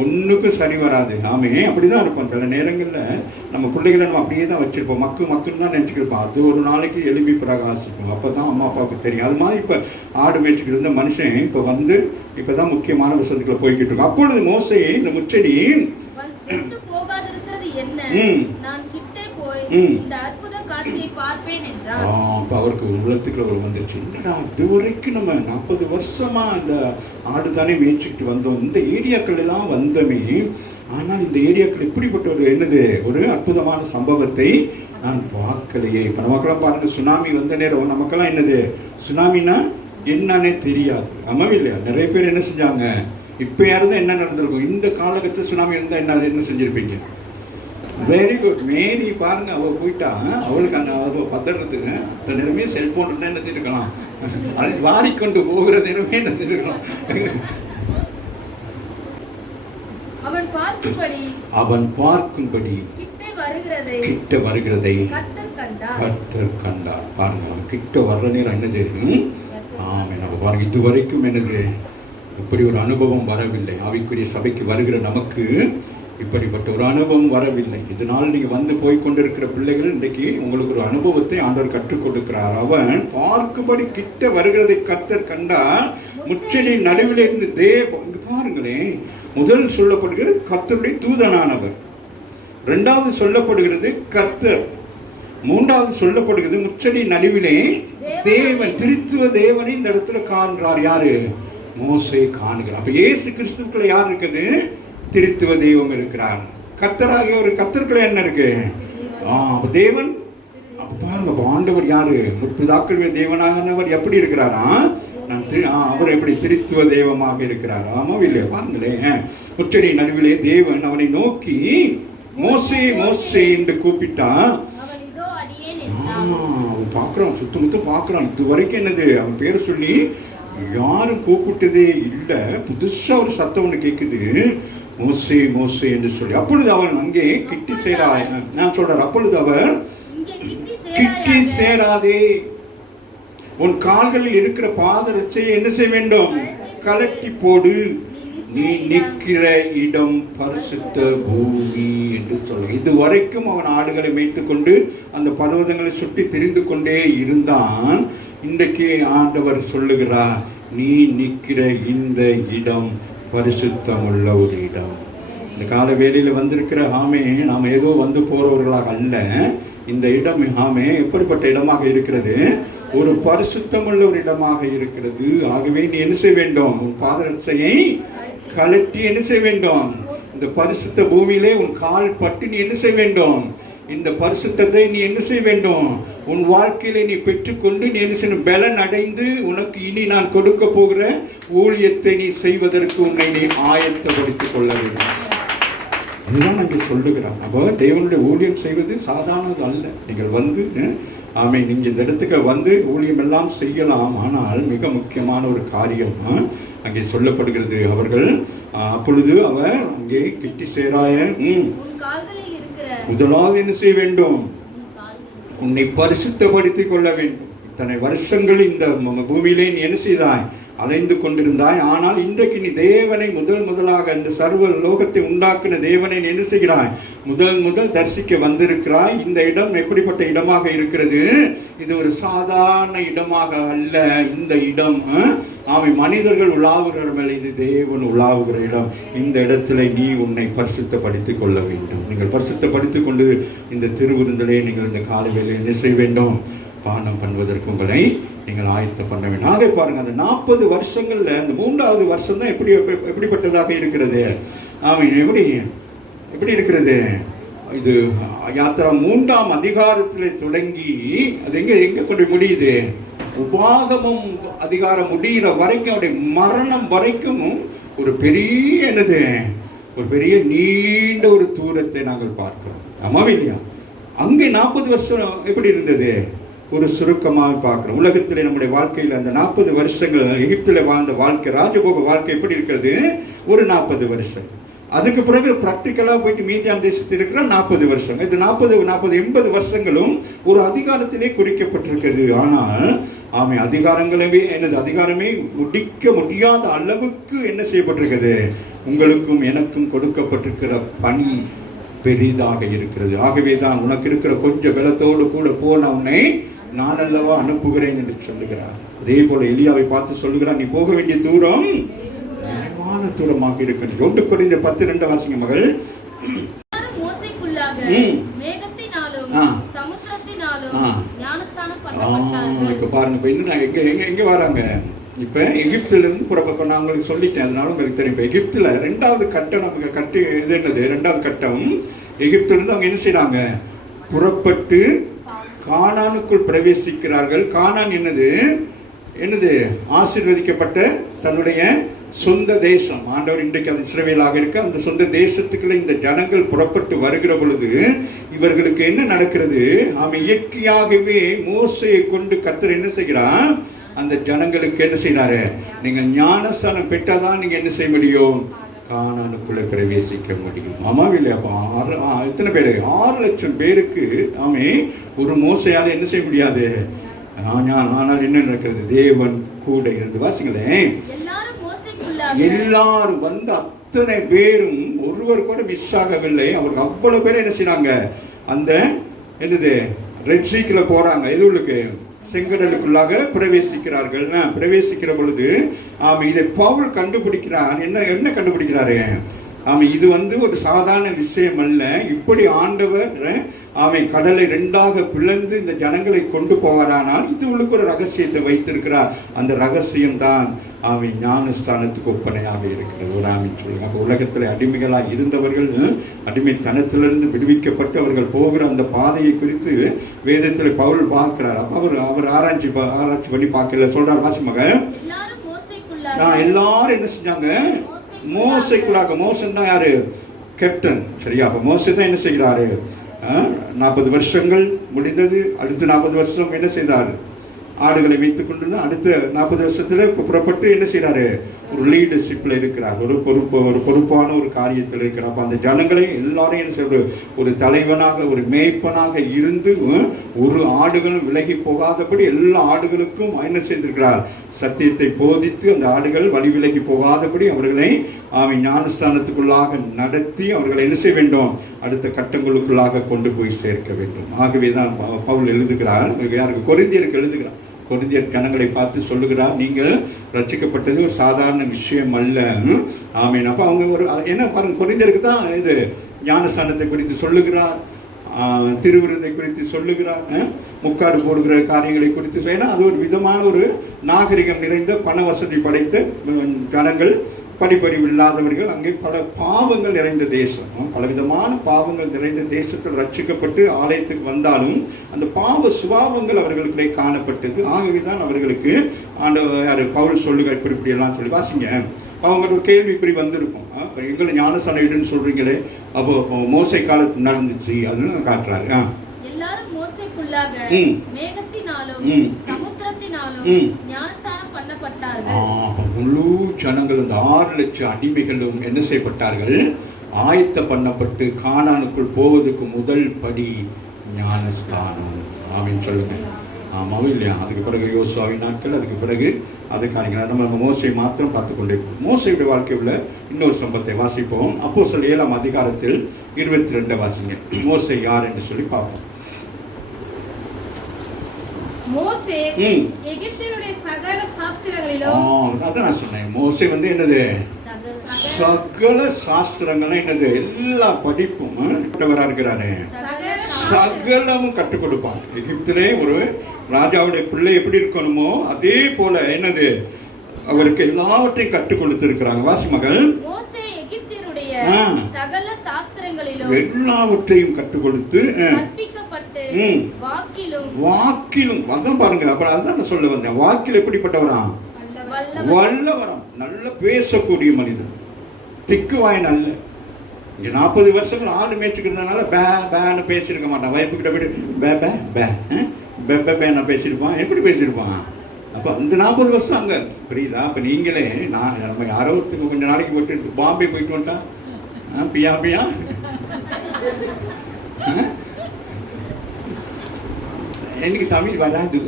ஒன்றுக்கும் சரி வராது. ஆமே, அப்படிதான் இருப்போம். சில நேரங்களில் நம்ம பிள்ளைகளை நம்ம அப்படியே தான் வச்சிருப்போம். மக்குன்னு தான் நினச்சிக்கிருப்போம். அது ஒரு நாளைக்கு எலும்பி பிரகாசிக்கும். அப்போ தான் அம்மா அப்பாவுக்கு தெரியும். அது மாதிரி இப்போ ஆடு மேய்ச்சிக்கிட்டு இருந்த மனுஷன் இப்போ வந்து இப்போ தான் முக்கியமான விஷயத்துக்குள்ள போய்கிட்டு இருக்கும். அப்பொழுது மோசே இந்த முச்செடி அவருக்கு உள்ளத்துக்குள்ள ஒரு வந்துச்சு. என்னடா இதுவரைக்கும் நம்ம 40 வருஷமா அந்த ஆடு தானே மேய்ச்சிட்டு வந்தோம், இந்த ஏரியாக்கள் எல்லாம் வந்தமே. ஆனால் இந்த ஏரியாக்கள் இப்படிப்பட்ட ஒரு என்னது ஒரு அற்புதமான சம்பவத்தை நான் பார்க்கலையே. இப்போ நமக்கெல்லாம் பாருங்க, சுனாமி வந்த நேரம் நமக்கெல்லாம் என்னது சுனாமின்னா என்னன்னே தெரியாது. ஆமாம் இல்லையா? நிறைய பேர் என்ன செஞ்சாங்க? இப்போ யாரும் என்ன நடந்திருக்கும்? இந்த காலகட்டத்தில் சுனாமி இருந்தால் என்ன செஞ்சிருப்பீங்க? Very good. மேரி பாருங்க, அவள் போயிட்டா. அவளுக்கு அந்த பதறதுக்கு அந்த நேரமே செல்போன் இருந்தால் என்ன செஞ்சுருக்கலாம்? அது வாரிக்கொண்டு போகிற நேரமே என்ன செஞ்சுருக்கலாம்? அவன் பார்க்கும்படி கிட்ட வருகிறதை கர்த்தர் கண்டார். பாருங்க, அவன் கிட்ட வர்ற நேரம் என்னது? ஆமே, நம்ம பாருங்க, இதுவரைக்கும் என்னது இப்படி ஒரு அனுபவம் வரவில்லை. ஆவிக்குரிய சபைக்கு வருகிற நமக்கு இப்படிப்பட்ட ஒரு அனுபவம் வரவில்லை. இதனால் நீங்க வந்து போய் கொண்டிருக்கிற பிள்ளைகள், இன்றைக்கு உங்களுக்கு ஒரு அனுபவத்தை ஆண்டவர் கற்றுக் கொடுக்கிறார். அவன் பார்க்கும்படி கிட்ட வருகிறதை கர்த்தர் கண்டார். முச்செடி நடுவில் இருந்து இங்க பாருங்களேன், முதல் சொல்லப்படுகிறது கர்த்தருடைய தூதனானவர், இரண்டாவது சொல்லப்படுகிறது கர்த்தர், மூன்றாவது சொல்லப்படுகிறது முச்செடி நடுவிலே தேவன், திருத்துவ தேவனை இந்த இடத்துல காண்கிறார். யாரு? மோசே காணுகிறார். அப்ப இயேசு கிறிஸ்துவுக்குள்ள யார் இருக்குது? திருத்துவ தெய்வம் இருக்கிறார். கர்த்தராகிய ஒரு கர்த்தருக்குள்ள என்ன இருக்கு? தேவன். அப்ப பாருங்க, ஆண்டவர் யாரு? முற்பிதாக்கள் தேவனானவர் எப்படி இருக்கிறாரா? அவர் எப்படி திருத்துவ தெய்வமாக இருக்கிறார். ஆமா இல்லையா? பாருங்களேன், முச்செடி நடுவிலே தேவன் அவனை நோக்கி மோசே மோசே என்று கூப்பிட்டான். அவன் பார்க்குறான், சுத்தமுத்த பார்க்குறான். இது வரைக்கும் என்னது அவன் பேரை சொல்லி யாரும் கூப்பிட்டதே இல்லை. புதுசா ஒரு சத்தம் ஒன்று கேட்குது, மோசே மோசே என்று சொல்லி. அப்பொழுது அவன் அங்கே கிட்டி சேராய். நான் சொல்றார், அப்பொழுது அவர் கிட்டி சேராதே, உன் கால்களில் இருக்கிற பாதரட்சை என்ன செய்ய வேண்டும்? கலட்டி போடு, நீ நிற்கிற இடம் பரிசுத்த பூமி என்று சொல்ல. இதுவரைக்கும் அவன் ஆடுகளை மேய்த்து கொண்டு அந்த பர்வதங்களை சுற்றி திரிந்து கொண்டே இருந்தான். இன்றைக்கு ஆண்டவர் சொல்லுகிறார், நீ நிற்கிற இந்த இடம் பரிசுத்தம் உள்ள ஒரு இடம். இந்த கால வேளையில வந்திருக்கிற ஆமே, நாம் ஏதோ வந்து போறவர்களாக அல்ல. இந்த இடம் ஆமே எப்படிப்பட்ட இடமாக இருக்கிறது? ஒரு பரிசுத்தமுள்ள ஒரு இடமாக இருக்கிறது. ஆகவே நீ என்ன செய்ய வேண்டும்? உன் பாதரட்சையை கலட்டி என்ன செய்ய வேண்டும்? இந்த பரிசுத்த பூமியிலே உன் கால் பட்டு நீ என்ன செய்ய வேண்டும்? இந்த பரிசுத்தத்தை நீ என்ன செய்ய வேண்டும்? உன் வாழ்க்கையில நீ பெற்றுக்கொண்டு நீ என்ன செய்யணும்? பலன் அடைந்து உனக்கு இனி நான் கொடுக்க போகிற ஊழியத்தை நீ செய்வதற்கு உன்னை நீ ஆயத்தப்படுத்திக் கொள்ள வேண்டும். அதுதான் அங்கே சொல்லுகிறான். அப்போ தேவனுடைய ஊழியம் செய்வது சாதாரணது அல்ல. நீங்கள் வந்து ஆமே, நீங்கள் இந்த இடத்துக்கு வந்து ஊழியம் எல்லாம் செய்யலாம். ஆனால் மிக முக்கியமான ஒரு காரியம் அங்கே சொல்லப்படுகிறது. அவர்கள் அப்பொழுது அவர் அங்கே கிட்டி சேராய முதலாவது என்ன செய்ய வேண்டும்? உன்னை பரிசுத்தப்படுத்திக் கொள்ள வேண்டும். இத்தனை வருஷங்கள் இந்த பூமியிலே நீ என்ன செய்தாய்? அலைந்து கொண்டிருந்தாய். ஆனால் இன்றைக்கு நீ தேவனை முதலாக இந்த சர்வ லோகத்தை உண்டாக்கின தேவனை என்ன செய்கிறாய்? முதல் தரிசிக்க வந்திருக்கிறாய். இந்த இடம் எப்படிப்பட்ட இடமாக இருக்கிறது? இது ஒரு சாதாரண இடமாக அல்ல. இந்த இடம் மனிதர்கள் உலாவுகிற இடம், இது தேவன் உலாவுகிற இடம். இந்த இடத்துல நீ உன்னை பரிசுத்தப்படுத்திக் கொள்ள வேண்டும். நீங்கள் பரிசுத்தப்படுத்திக் கொண்டு இந்த திருவிருந்திலே நீங்கள் இந்த காலை வேளையில் என்ன செய்ய வேண்டும்? பானம் பண்ணுவதற்கு உங்களை நீங்கள் ஆயத்தம் பண்ண வேண்டும். ஆக பாருங்க, அந்த 40 வருஷங்கள்ல அந்த 3வது வருஷம் தான் எப்படிப்பட்டதாக இருக்கிறது? எப்படி இருக்கிறது? இது யாத்திரா 3ஆம் அதிகாரத்தில் தொடங்கி அது எங்க கொண்டு முடியுது? உபாகமம் அதிகாரம் முடிகிற வரைக்கும், அவருடைய மரணம் வரைக்கும் ஒரு பெரிய நீண்ட ஒரு தூரத்தை நாங்கள் பார்க்கிறோம். ஆமாவே இல்லையா? அங்கே 40 வருஷம் எப்படி இருந்தது? ஒரு சுருக்கமாக பார்க்கிறோம். உலகத்தில் நம்முடைய வாழ்க்கையில் அந்த 40 வருஷங்கள் எகிப்தில் வாழ்ந்த வாழ்க்கை, ராஜபோக வாழ்க்கை எப்படி இருக்கிறது? ஒரு 40 வருஷம். அதுக்கு பிறகு பிராக்டிக்கலாக போயிட்டு மீதியான் தேசத்தில் இருக்கிற 40 வருஷம். இது 40, 80 வருஷங்களும் ஒரு அதிகாரத்திலே குறிக்கப்பட்டிருக்கிறது. ஆனால் அதிகாரமே முடிக்க முடியாத அளவுக்கு என்ன செய்யப்பட்டிருக்கிறது? உங்களுக்கும் எனக்கும் கொடுக்கப்பட்டிருக்கிற பணி பெரிதாக இருக்கிறது. ஆகவே தான் உனக்கு இருக்கிற கொஞ்சம் பலத்தோடு கூட போன உன்னை நான் அல்லவா அனுப்புகிறேன் என்று சொல்லுகிறார். அதே போல எலியாவை பார்த்து சொல்லுகிறார், நீ போக வேண்டிய தூரம் நிறைவான தூரமாக இருக்கிறது. 1 கொரிந்தியர் 10:2 வாசிங்க மகள். இப்ப பாருங்க, எங்க வராங்க? இப்ப எகிப்துல இருந்து புறப்பட்ட நான் உங்களுக்கு சொல்லிட்டேன், அதனால உங்களுக்கு தெரியும். இப்ப எகிப்துல 2வது கட்டம் நமக்கு இது என்னது? 2வது கட்டம் எகிப்துல இருந்து அவங்க என்ன செய்யறாங்க? புறப்பட்டு கானானுக்குள் பிரவேசிக்கிறார்கள். கானான் என்னது? ஆசீர்வதிக்கப்பட்ட தன்னுடைய சொந்த தேசம். ஆண்டவர் இன்றைக்கு அது இஸ்ரவேலாக இருக்கு. அந்த சொந்த தேசத்துக்குள்ள இந்த ஜனங்கள் புறப்பட்டு வருகிற பொழுது இவர்களுக்கு என்ன நடக்கிறது? இயற்கையாகவே மோசையை கொண்டு கர்த்தர் என்ன செய்கிறார்? அந்த ஜனங்களுக்கு என்ன செய்யறாரு? நீங்கள் ஞானஸ்தானம் பெற்றாதான் நீங்க என்ன செய்ய முடியும்? கானானுக்குள்ள பிரவேசிக்க முடியும். ஆமாவே இல்லையாப்பா? எத்தனை பேரு? 6 லட்சம் பேருக்கு ஒரு மோசையால என்ன செய்ய முடியாது. ஆனால் என்ன நடக்கிறது? தேவன் கூட இருந்து. வாசிங்களேன், எல்லாரும் வந்து அத்தனை பேரும் ஒருவர் கூட மிஸ் ஆகவில்லை. அவருக்கு அவ்வளவு பேர் என்ன செய்யறாங்க? அந்த ரெட் சீக்குல போறாங்க. எதுவுக்கு? செங்கடலுக்குள்ளாக பிரவேசிக்கிறார்கள். பிரவேசிக்கிற பொழுது இதை பவுல் கண்டுபிடிக்கிறார். என்ன கண்டுபிடிக்கிறாரு? இது ஒரு சாதாரண விஷயம் அல்ல. இப்படி ஆண்டவர் கடலை 2ஆக பிளந்து இந்த ஜனங்களை கொண்டு போவாரானால் இது உள்ளுக்கு ஒரு ரகசியத்தை வைத்திருக்கிறார். அந்த ரகசியம் தான் ஞானஸ்தானத்துக்கு ஒப்பனையாக இருக்கிறது. ஒரு சொல்லுங்க, உலகத்தில் அடிமைகளாக இருந்தவர்கள் அடிமைத்தனத்திலிருந்து விடுவிக்கப்பட்டு அவர்கள் போகிற அந்த பாதையை குறித்து வேதத்தில் பவுல் பார்க்கிறார். அப்ப அவர் ஆராய்ச்சி பண்ணி பார்க்கல. சொல்றார், வாசிமக, எல்லாரும் என்ன செஞ்சாங்க? மோசைக்குள்ளாக. மோசன் தான் யாரு? கேப்டன். சரியா? அப்ப மோசை தான் என்ன செய்கிறாரு? 40 வருஷங்கள் முடிந்தது. அடுத்த 40 வருஷம் என்ன செய்தார்? ஆடுகளை வைத்துக் கொண்டு அடுத்த 40 வருஷத்துல புறப்பட்டு என்ன செய்யறாரு? ஒரு லீடர்ஷிப்ல இருக்கிறார். ஒரு பொறுப்பான ஒரு காரியத்தில் இருக்கிறார். அப்ப அந்த ஜனங்களை எல்லாரும் என்ன செய்ய, ஒரு தலைவனாக, ஒரு மேய்ப்பனாக இருந்து ஒரு ஆடுகளும் விலகி போகாதபடி எல்லா ஆடுகளுக்கும் என்ன செய்திருக்கிறார்? சத்தியத்தை போதித்து அந்த ஆடுகள் வழி விலகி போகாதபடி அவர்களை ஞானஸ்தானத்துக்குள்ளாக நடத்தி அவர்களை என்ன செய்ய வேண்டும்? அடுத்த கட்டங்களுக்குள்ளாக கொண்டு போய் சேர்க்க வேண்டும். ஆகவேதான் பவுல் எழுதுகிறார். யாருக்கு? கொரிந்தியருக்கு எழுதுகிறார். கொரிந்தியர் ஜனங்களை பார்த்து சொல்லுகிறார், நீங்கள் ரட்சிக்கப்பட்டது ஒரு சாதாரண விஷயம் அல்ல. ஆமீன். அப்ப அவங்க என்ன பாருங்க, கொரிந்தியருக்கு தான் இது ஞானஸ்தானத்தை குறித்து சொல்லுகிறார், திருவிருந்தை குறித்து சொல்லுகிறார், முக்காடு போடுகிற காரியங்களை குறித்து. ஏன்னா அது ஒரு விதமான ஒரு நாகரிகம் நிறைந்த பண வசதி படைத்த ஜனங்கள், படிப்பறிவு இல்லாதவர்கள், அங்கே பல பாவங்கள் நிறைந்த தேசம், பலவிதமான பாவங்கள் நிறைந்த தேசத்தில் ரட்சிக்கப்பட்டு ஆலயத்துக்கு வந்தாலும் அந்த பாவ சுபாவங்கள் அவர்களுக்கு காணப்பட்டது. ஆகவேதான் அவர்களுக்கு ஆண்டவர் பவுல் சொல்லுங்க இப்படி எல்லாம் சொல்லி. வாசிங்க, அவங்க ஒரு கேள்விக்குறி வந்திருக்கும். எங்களை ஞானஸ்தானம் இடுன்னு சொல்றீங்களே, அப்போ மோசை காலத்து நடந்துச்சு அதுன்னு காட்டுறாரு. எல்லாரும் மோசைக்குள்ளாக மேகத்தினாலும் சமுத்திரத்தினாலும் ஞானஸ்தானம் பண்ணப்பட்டார்கள். முழு ஜனங்கள், அந்த 6 லட்சம் அடிமைகளும் என்ன செய்யப்பட்டார்கள்? ஆயத்த பண்ணப்பட்டு கானானுக்குள் போவதற்கு முதல் படி ஞானஸ்தானம். ஆமீன் சொல்லுங்க. ஆமாவும் இல்லையா? அதுக்கு பிறகு யோசுவாவின் நாட்கள், அதுக்கு பிறகு அது காரியங்கள். நம்ம மோசையை மாத்திரம் பார்த்து கொண்டிருப்போம். மோசையுடைய வாழ்க்கை உள்ள இன்னொரு சம்பவத்தை வாசிப்போம். அப்போஸ்தலர் 7ஆம் அதிகாரத்தில் 22 வாசிங்க. மோசை யார் என்று சொல்லி பார்ப்போம். மோசே எகிப்தியருடைய சகல சாஸ்திரங்களிலும், அதான் நான் சொன்னேன். மோசே என்னது? சகல சாஸ்திரங்களும் என்னது? எல்லா படிப்பும் இருக்கிறாரு. சகலமும் கற்றுக் கொடுப்பான். எகிப்திலே ஒரு ராஜாவுடைய பிள்ளை எப்படி இருக்கணுமோ அதே போல என்னது அவருக்கு எல்லாவற்றையும் கற்றுக் கொடுத்திருக்கிறாங்க. வாசி மகள். மோசே எகிப்தியருடைய சகல சாஸ்திரங்களிலும் எல்லாவற்றையும் கற்றுக் கொடுத்து கற்பிக்கப்பட்டு வாக்கிலும் வந்தம் பாருங்க. அப்புறம் அதான் நான் சொல்ல வந்தேன். வாக்கில் எப்படிப்பட்டவரா? வல்லவரம். நல்ல பேசக்கூடிய மனிதன். திக்குவாய் நல்ல 40 வருஷங்கள் ஆடு மேய்ச்சிக்கிறதுனால பேன்னு பேசியிருக்க மாட்டான். வைப்புக்கிட்ட போயிட்டு பேன பேசியிருப்பான். எப்படி பேசியிருப்பான்? அப்போ இந்த 40 வருஷம் அங்கே புரியுதா? அப்போ நீங்களே நம்ம யாரோ கொஞ்சம் நாளைக்கு போயிட்டு பாம்பே போயிட்டு வந்துட்டான். பியா எனக்கு தமிழ் வராது,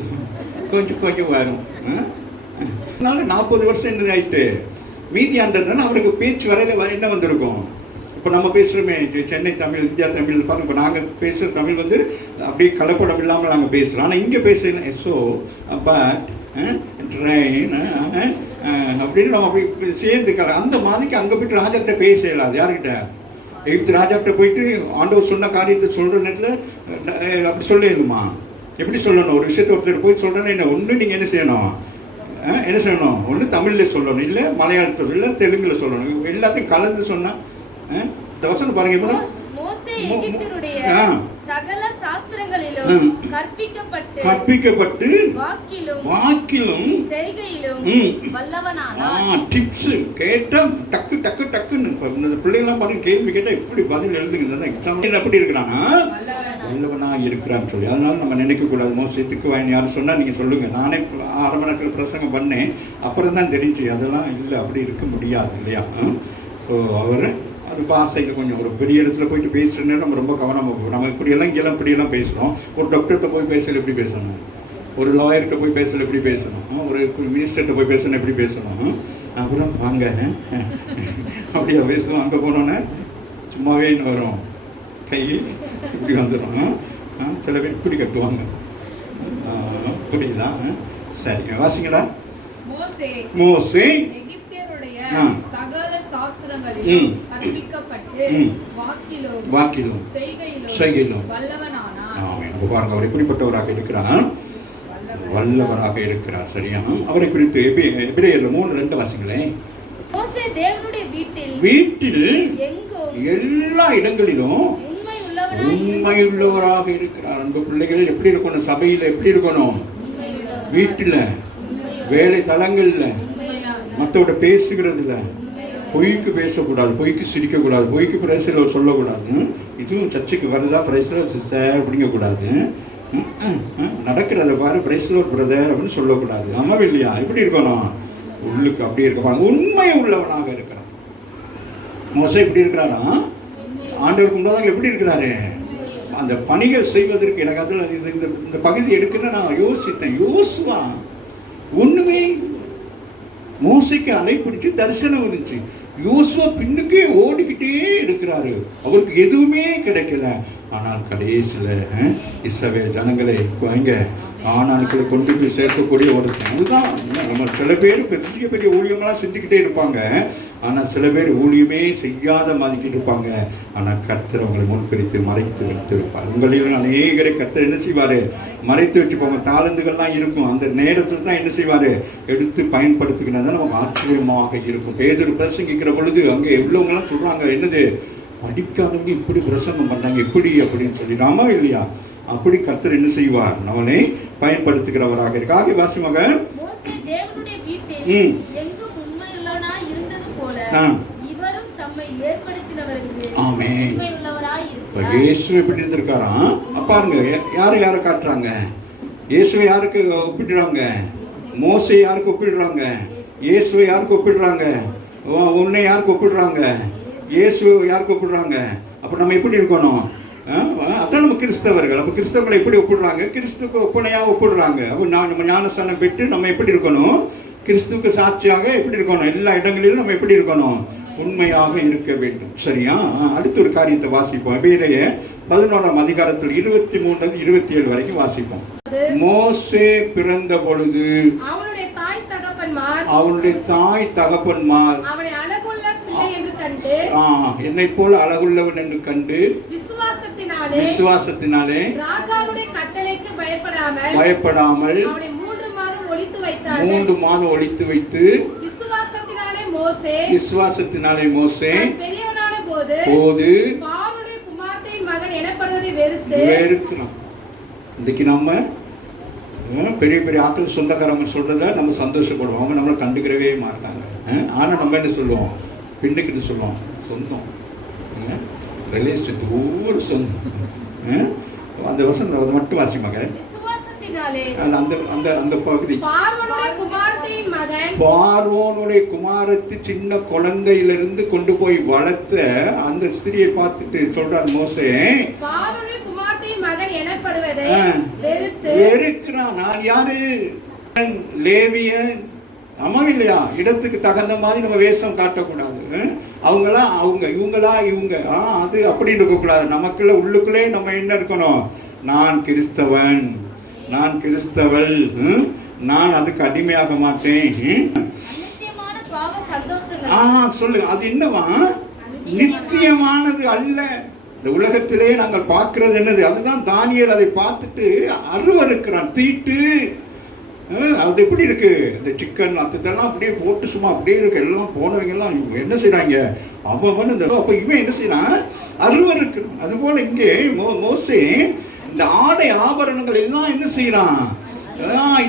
கொஞ்சம் வரும். அதனால 40 வருஷம் என்ன ஆயிட்டு மீதி ஆண்டதுனால அவருக்கு பேச்சு வரையில என்ன வந்திருக்கும்? இப்போ நம்ம பேசுகிறோமே சென்னை தமிழ், இந்தியா தமிழ் பாருங்க. இப்போ நாங்கள் பேசுகிற தமிழ் அப்படியே கலப்படம் இல்லாமல் நாங்கள் பேசுகிறோம். ஆனால் இங்கே பேசலாம் எஸ்ஓ பட் ட்ரெயின் அப்படின்னு நம்ம போய் சேர்ந்து அந்த மாதிரிக்கு அங்கே போய்ட்டு ராஜாக்கிட்ட பேச இயலாது. யார்கிட்ட? எகிப்து ராஜாக்கிட்ட போயிட்டு ஆண்டவர் சொன்ன காரியத்தை சொல்கிற நேரத்தில் அப்படி சொல்லிடணுமா? எப்படி சொல்லணும்? ஒரு விஷயத்தை ஒருத்தர் போய் சொல்கிறேன்னா என்ன ஒன்று நீங்கள் என்ன செய்யணும்? ஒன்று தமிழில் சொல்லணும், இல்லை மலையாளத்தில், இல்லை தெலுங்குல சொல்லணும். எல்லாத்தையும் கலந்து சொன்னால் இந்த வசனம் பாருங்க. இப்போ மோசே எகிப்தியருடைய சகல சாஸ்திரங்களிலும் கற்பிக்கப்பட்டு வாக்கிலும் செய்கையிலும் வல்லவனானான். டிப்ஸ் கேட்டா டக்குன்னு இந்த பிள்ளைங்களாம் பாருங்க, கேள்வி கேட்டா இப்படி பதில் எழுதுங்க. எக்ஸாம் எப்படி இருக்கிறான்னா வல்லவனா இருக்கிறான்னு சொல்லி. அதனால நம்ம நினைக்க கூடாது மோசே திக்குவாயின்னு யாரும் சொன்னா நீங்க சொல்லுங்க. நானே 1/2 மணி நேரத்தில் பிரசங்கம் பண்ணேன். அப்புறம் தான் தெரிஞ்சு அதெல்லாம் இல்லை, அப்படி இருக்க முடியாது இல்லையா? ஸோ அவர் அது பாசையில் கொஞ்சம் ஒரு பெரிய இடத்துல போயிட்டு பேசுகிறேன்னு நம்ம ரொம்ப கவனமாக போகும். நம்ம இப்படியெல்லாம் பேசுகிறோம். ஒரு டாக்டர்கிட்ட போய் பேசல எப்படி பேசணும்? ஒரு லாயர்கிட்ட போய் பேசல எப்படி பேசணும்? ஒரு மினிஸ்டர்கிட்ட போய் பேசணும் எப்படி பேசணும்? அப்புறம் வாங்க அப்படியா பேசுவோம். அங்கே போனோன்னே சும்மாவே என்ன வரும்? கை இப்படி வந்துடும். சில பேர் இப்படி கட்டுவாங்க. புரியுதா? சரி, வாசிங்களா. மோசே சகல சாஸ்திரங்களிலும் கற்பிக்கப்பட்டு வாக்கிலும் செய்கையிலும் வல்லவனானான். பாருங்க, அவர் எப்படிப்பட்டவராக இருக்கிறார்? வல்லவராக இருக்கிறார். சரியா? அவரை குறித்து எபிரேயர்ல 3:2 வாசிங்களேன். மோசே தேவனுடைய வீட்டில் எல்லா இடங்களிலும் உண்மை உள்ளவராக இருக்கிறார். அன்பு பிள்ளைகள் எப்படி இருக்கணும்? சபையில எப்படி இருக்கணும்? வீட்டில், வேலை தலங்கள்ல, மற்றோட பேசுகிறதுல பொய்க்கு பேசக்கூடாது, பொய்க்கு சிரிக்கக்கூடாது, பொய்க்கு பிரைஸில் சொல்லக்கூடாது. இதுவும் சர்ச்சுக்கு வருதா பிரைஸில் சிஸ்டர் அப்படிங்கக்கூடாது. நடக்கிறத பாரு பிரைஸில் ஒரு பிரதர் அப்படின்னு சொல்லக்கூடாது. ஆமாம் இல்லையா? எப்படி இருக்கணும்? உள்ளுக்கு அப்படி இருக்க உண்மை உள்ளவனாக இருக்கிறான். மோசே எப்படி இருக்கிறாரா? ஆண்டவருக்கு முன்னாடி எப்படி இருக்கிறாரு? அந்த பணிகள் செய்வதற்கு எனக்கு அதில் இந்த பகுதி எடுக்குன்னு நான் யோசித்தேன். யோசுவா ஒண்ணுமே, மோசைக்கு அலைப்பிடிச்சு தரிசனம் இருந்துச்சு. யோசுவா பின்னுக்கே ஓடிக்கிட்டே இருக்கிறாரு. அவருக்கு எதுவுமே கிடைக்கல. ஆனால் கடைசியில் இஸ்ரவேல் ஜனங்களை ஆனாக்களை கொண்டு போய் சேர்க்கக்கூடிய ஒருத்தன். அதுதான் நம்ம சில பேர் பெரிய பெரிய ஊழியங்களாம் செஞ்சுக்கிட்டே இருப்பாங்க. ஆனால் சில பேர் ஊழியமே செய்யாத மாதிரிக்கிட்டு இருப்பாங்க. ஆனால் கர்த்தர் அவங்களை முன்பிரித்து மறைத்து வைத்திருப்பார். உங்களிலும் அநேகரை கர்த்தர் என்ன செய்வார்? மறைத்து வச்சுப்பாங்க. தாளந்துகள்லாம் இருக்கும். அந்த நேரத்தில் தான் என்ன செய்வார்? எடுத்து பயன்படுத்துகிறது தான் நமக்கு ஆச்சரியமாக இருக்கும். பேதுரு பிரசங்கிக்கிற பொழுது அங்கே எவ்வளவுங்களாம் சொல்கிறாங்க, என்னது படிக்காதவங்க இப்படி பிரசங்கம் பண்ணாங்க எப்படி அப்படின்னு சொல்லிடாமா இல்லையா? அப்படி கர்த்தர் என்ன செய்வார்? அவனை பயன்படுத்துகிறவராக இருக்காக. வாசி மகன். இயேசு எப்படி இருந்திருக்காராம்? பாருங்க, யாரை காட்டுறாங்க? இயேசுவை யாருக்கு ஒப்பிடுறாங்க? மோசே யாருக்கு ஒப்பிடுறாங்க? இயேசுவை யாருக்கு ஒப்பிடுறாங்க? உன்னை யாருக்கு ஒப்பிடுறாங்க? இயேசு யாருக்கு ஒப்பிடுறாங்க? அப்ப நம்ம எப்படி இருக்கணும்? அதான் நம்ம கிறிஸ்தவர்கள். அப்ப கிறிஸ்தவங்களை எப்படி ஒப்பிடுறாங்க? கிறிஸ்துக்கு ஒப்பனையா ஒப்பிடுறாங்க. அப்ப நம்ம ஞானஸ்தானம் பெற்று நம்ம எப்படி இருக்கணும்? கிறிஸ்துவுக்கு சாட்சியாக எப்படி இருக்கணும்? எல்லா இடங்களிலும் நம்ம எப்படி இருக்கணும்? உண்மையாக இருக்க வேண்டும். சரியா? அடுத்த ஒரு காரியத்தை வாசிப்போம். எபிரேயர் 11ஆம் அதிகாரத்தில் 23 27 வரைக்கும் வாசிப்போம். மோசே பிறந்த பொழுது அவனுடைய தாய் தகப்பன்மார் அவனை அழகுள்ள பிள்ளை என்று கண்டு, என்னை போல அழகுள்ளவன் என்று கண்டு விசுவாசத்தினாலே ராஜாவுடைய கட்டளைக்கு பயப்படாமல் அவனை 3 மாதம் ஒளித்து வைத்து விசுவாசத்தினாலே மோசே பெரியவனான போது பார்வோனுடைய குமாரத்தின் மகன் எனப்படுவதை வெறுக்கிறான். இன்னைக்கு நம்ம பெரிய பெரிய ஆட்கள் சொந்தக்காரங்க சொல்றத நம்ம சந்தோஷப்படுவோம். அவங்க நம்மளை கண்டுக்கிறவே மாட்டாங்க. ஆனா நம்ம என்ன சொல்லுவோம்? பின்னுக்கிட்டு சொல்லுவோம், சொந்தம் ரிலேஷன் ஒவ்வொரு சொந்தம். அந்த வசனம் அதை மட்டும் வாசிப்பாங்க. அந்த பகுதி பார்வோனுடைய குமாரத்தி சின்ன குழந்தையிலிருந்து கொண்டு போய் வளர்த்த அந்த ஸ்திரியை பார்த்துட்டு சொல்றார் மோசே, வெறுக்கிறான். நான் யாரு? லேவியன். ஆமா இல்லையா? இடத்துக்கு தகுந்த மாதிரி நம்ம வேஷம் காட்டக்கூடாது. அவங்களா அவங்க, இவங்களா இவங்க, அது அப்படி இருக்கக்கூடாது. நமக்குள்ள உள்ளுக்குள்ளே நம்ம என்ன இருக்கணும்? நான் கிறிஸ்தவன், நான் கிறிஸ்தவள், நான் அதுக்கு அடிமையாக மாட்டேன். சொல்லுங்க, அது என்னவா? நித்தியமானது அல்ல. இந்த உலகத்திலே நாங்கள் பார்க்கிறது என்னது? அதுதான் தானியேல் அதை பார்த்துட்டு அருவருக்கிறான். தீட்டு அது எப்படி இருக்கு? இந்த சிக்கன் அதெல்லாம் அப்படியே போட்டு சும்மா அப்படியே இருக்கு. எல்லாம் போனவங்க எல்லாம் என்ன செய்யறாங்க? அவன் இந்த அப்ப இவன் என்ன செய்யறான்? அருவருக்கிறான். அது போல இங்கே மோசே இந்த ஆடை ஆபரணங்கள் எல்லாம் என்ன செய்யறான்?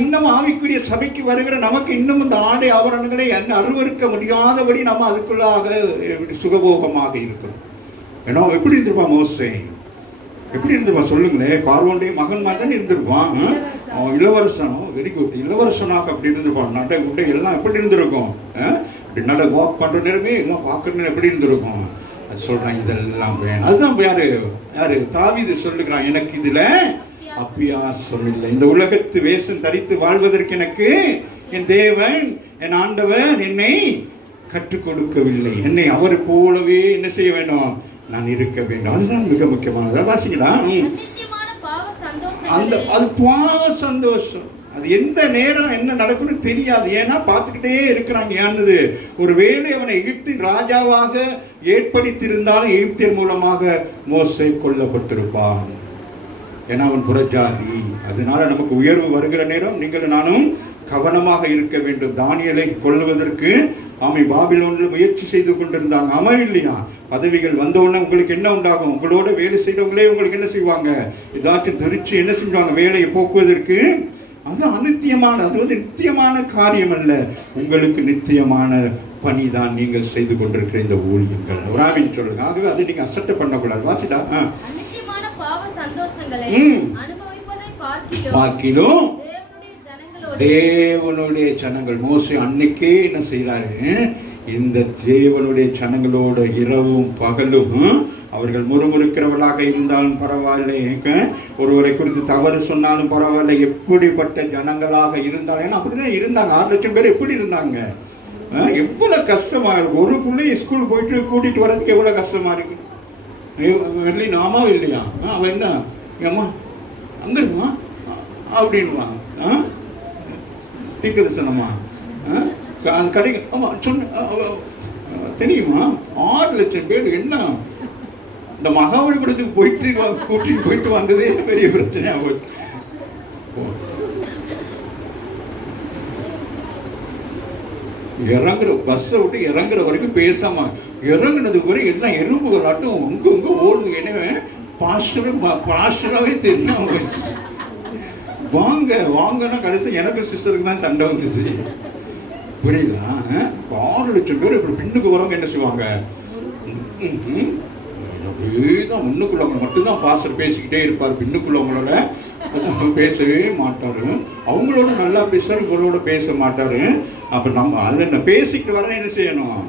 இன்னும் ஆவிக்குரிய சபைக்கு வருகிற நமக்கு இன்னும் இந்த ஆடை ஆபரணங்களை அருவருக்க முடியாதபடி நம்ம அதுக்குள்ளாக சுகபோகமாக இருக்கிறோம். ஏன்னா எப்படி இருந்திருப்பான் மோசே? எப்படி இருந்திருப்பான் சொல்லுங்களேன்? பார்வோனுடைய மகன் மாதிரி இருந்திருப்பான். இளவரசனோ, வெரி குட், இளவரசனாக அப்படி இருந்திருப்பான். நடை உடை எல்லாம் எப்படி இருந்திருக்கும்? இப்படி நட வாக் பண்ற நேரமே எல்லாம் பார்க்கறது எப்படி இருந்திருக்கும்? அது சொல்றாங்க, இதெல்லாம் வேணும். அதுதான் யாரு தாவீது சொல்லுகிறான், எனக்கு இதுல அபியாசம் இல்லை. இந்த உலகத்து வேஷம் தரித்து வாழ்வதற்கு எனக்கு என் தேவன், என் ஆண்டவர் என்னை கற்றுக் கொடுக்கவில்லை. என்னை அவர் போலவே என்ன செய்ய வேண்டும்? நான் இருக்க வேண்டும். அதுதான் மிக முக்கியமானது. வாசிங்களா? அது பாவ சந்தோஷம். அது எந்த நேரம் என்ன நடக்கும்னு தெரியாது. ஏன்னா பார்த்துக்கிட்டே இருக்கிறாங்க. ஏன்னது ஒரு வேளை அவனை எகிப்தின் ராஜாவாக ஏற்படுத்தியிருந்தாலும் எகிப்தியர் மூலமாக மோசே கொல்லப்பட்டிருப்பான். ஏன்னா அவன் புறஜாதி. அதனால நமக்கு உயர்வு வருகிற நேரம் நீங்கள் நானும் கவனமாக இருக்க வேண்டும். தானியேலை கொல்லுவதற்கு பாபிலோனில் முயற்சி செய்து கொண்டிருந்தாங்க. ஆமா இல்லையா? பதவிகள் வந்தவுடனே உங்களுக்கு என்ன உண்டாகும்? உங்களோட வேலை செய்தவங்களே உங்களுக்கு என்ன செய்வாங்க? ஏதாச்சும் தெரிச்சு என்ன செஞ்சுவாங்க? வேலையை போக்குவதற்கு. அது அநித்தியமான, அது நித்தியமான காரியம் அல்ல. உங்களுக்கு நித்தியமான பணிதான் நீங்கள் செய்து கொண்டிருக்கிற இந்த ஊழியர்கள். ராவின் சொல்லுங்க. ஆகவே அதை நீங்க அசட்டை பண்ணக்கூடாது. வாசிட்டா பார்க்கிலும் தேவனுடைய ஜனங்கள். மோசே அன்னைக்கே என்ன செய்யறாரு? இந்த தேவனுடைய ஜனங்களோட இரவும் பகலும் அவர்கள் முறுமுறுக்கிறவர்களாக இருந்தாலும் பரவாயில்லை, ஒருவரை குறித்து தவறு சொன்னாலும் பரவாயில்லை, எப்படிப்பட்ட ஜனங்களாக இருந்தாலும். ஏன்னா அப்படிதான் இருந்தாங்க. 6 லட்சம் பேர் எப்படி இருந்தாங்க? எவ்வளவு கஷ்டமா இருக்கு. ஒரு பிள்ளைய ஸ்கூல் போயிட்டு கூட்டிட்டு வர்றதுக்கு எவ்வளவு கஷ்டமா இருக்கு. நாமா இல்லையா? அவன் என்ன ஏமா அங்க இருக்குமா அப்படின்வாங்க. தீர்க்கதரிசனமா கிடைக்க? ஆமா சொன்ன தெரியுமா? 6 லட்சம் பேர் என்ன இந்த மகாபலிபுரத்துக்கு போயிட்டு கூட்டிட்டு போயிட்டு வந்ததே பெரிய பிரச்சனையா போச்சு. இறங்குற பஸ்ஸை விட்டு இறங்குற வரைக்கும் பேசாம இறங்குனதுக்கு வரை எல்லாம் எறும்புகளாட்டும் உங்க ஓடுது. எனவே பாஸ்டராகவே தெரியும். வாங்கன்னா கடைசி எனக்கு சிஸ்டருக்கு தான் சண்டை வந்துச்சு. புரியுதா? 6 லட்சம் பேர் இப்படி பின்னுக்கு வரவங்க என்ன செய்வாங்க? அப்படியேதான் முன்னுக்குள்ளவங்க மட்டும்தான் பாஸ்டர் பேசிக்கிட்டே இருப்பார். பின்னுக்குள்ளவங்களோட பேசவே மாட்டாரு. அவங்களோட நல்லா பேசுறாரு, இவங்களோட பேச மாட்டாரு. அப்ப நம்ம அதுல பேசிக்கிட்டு வர என்ன செய்யணும்?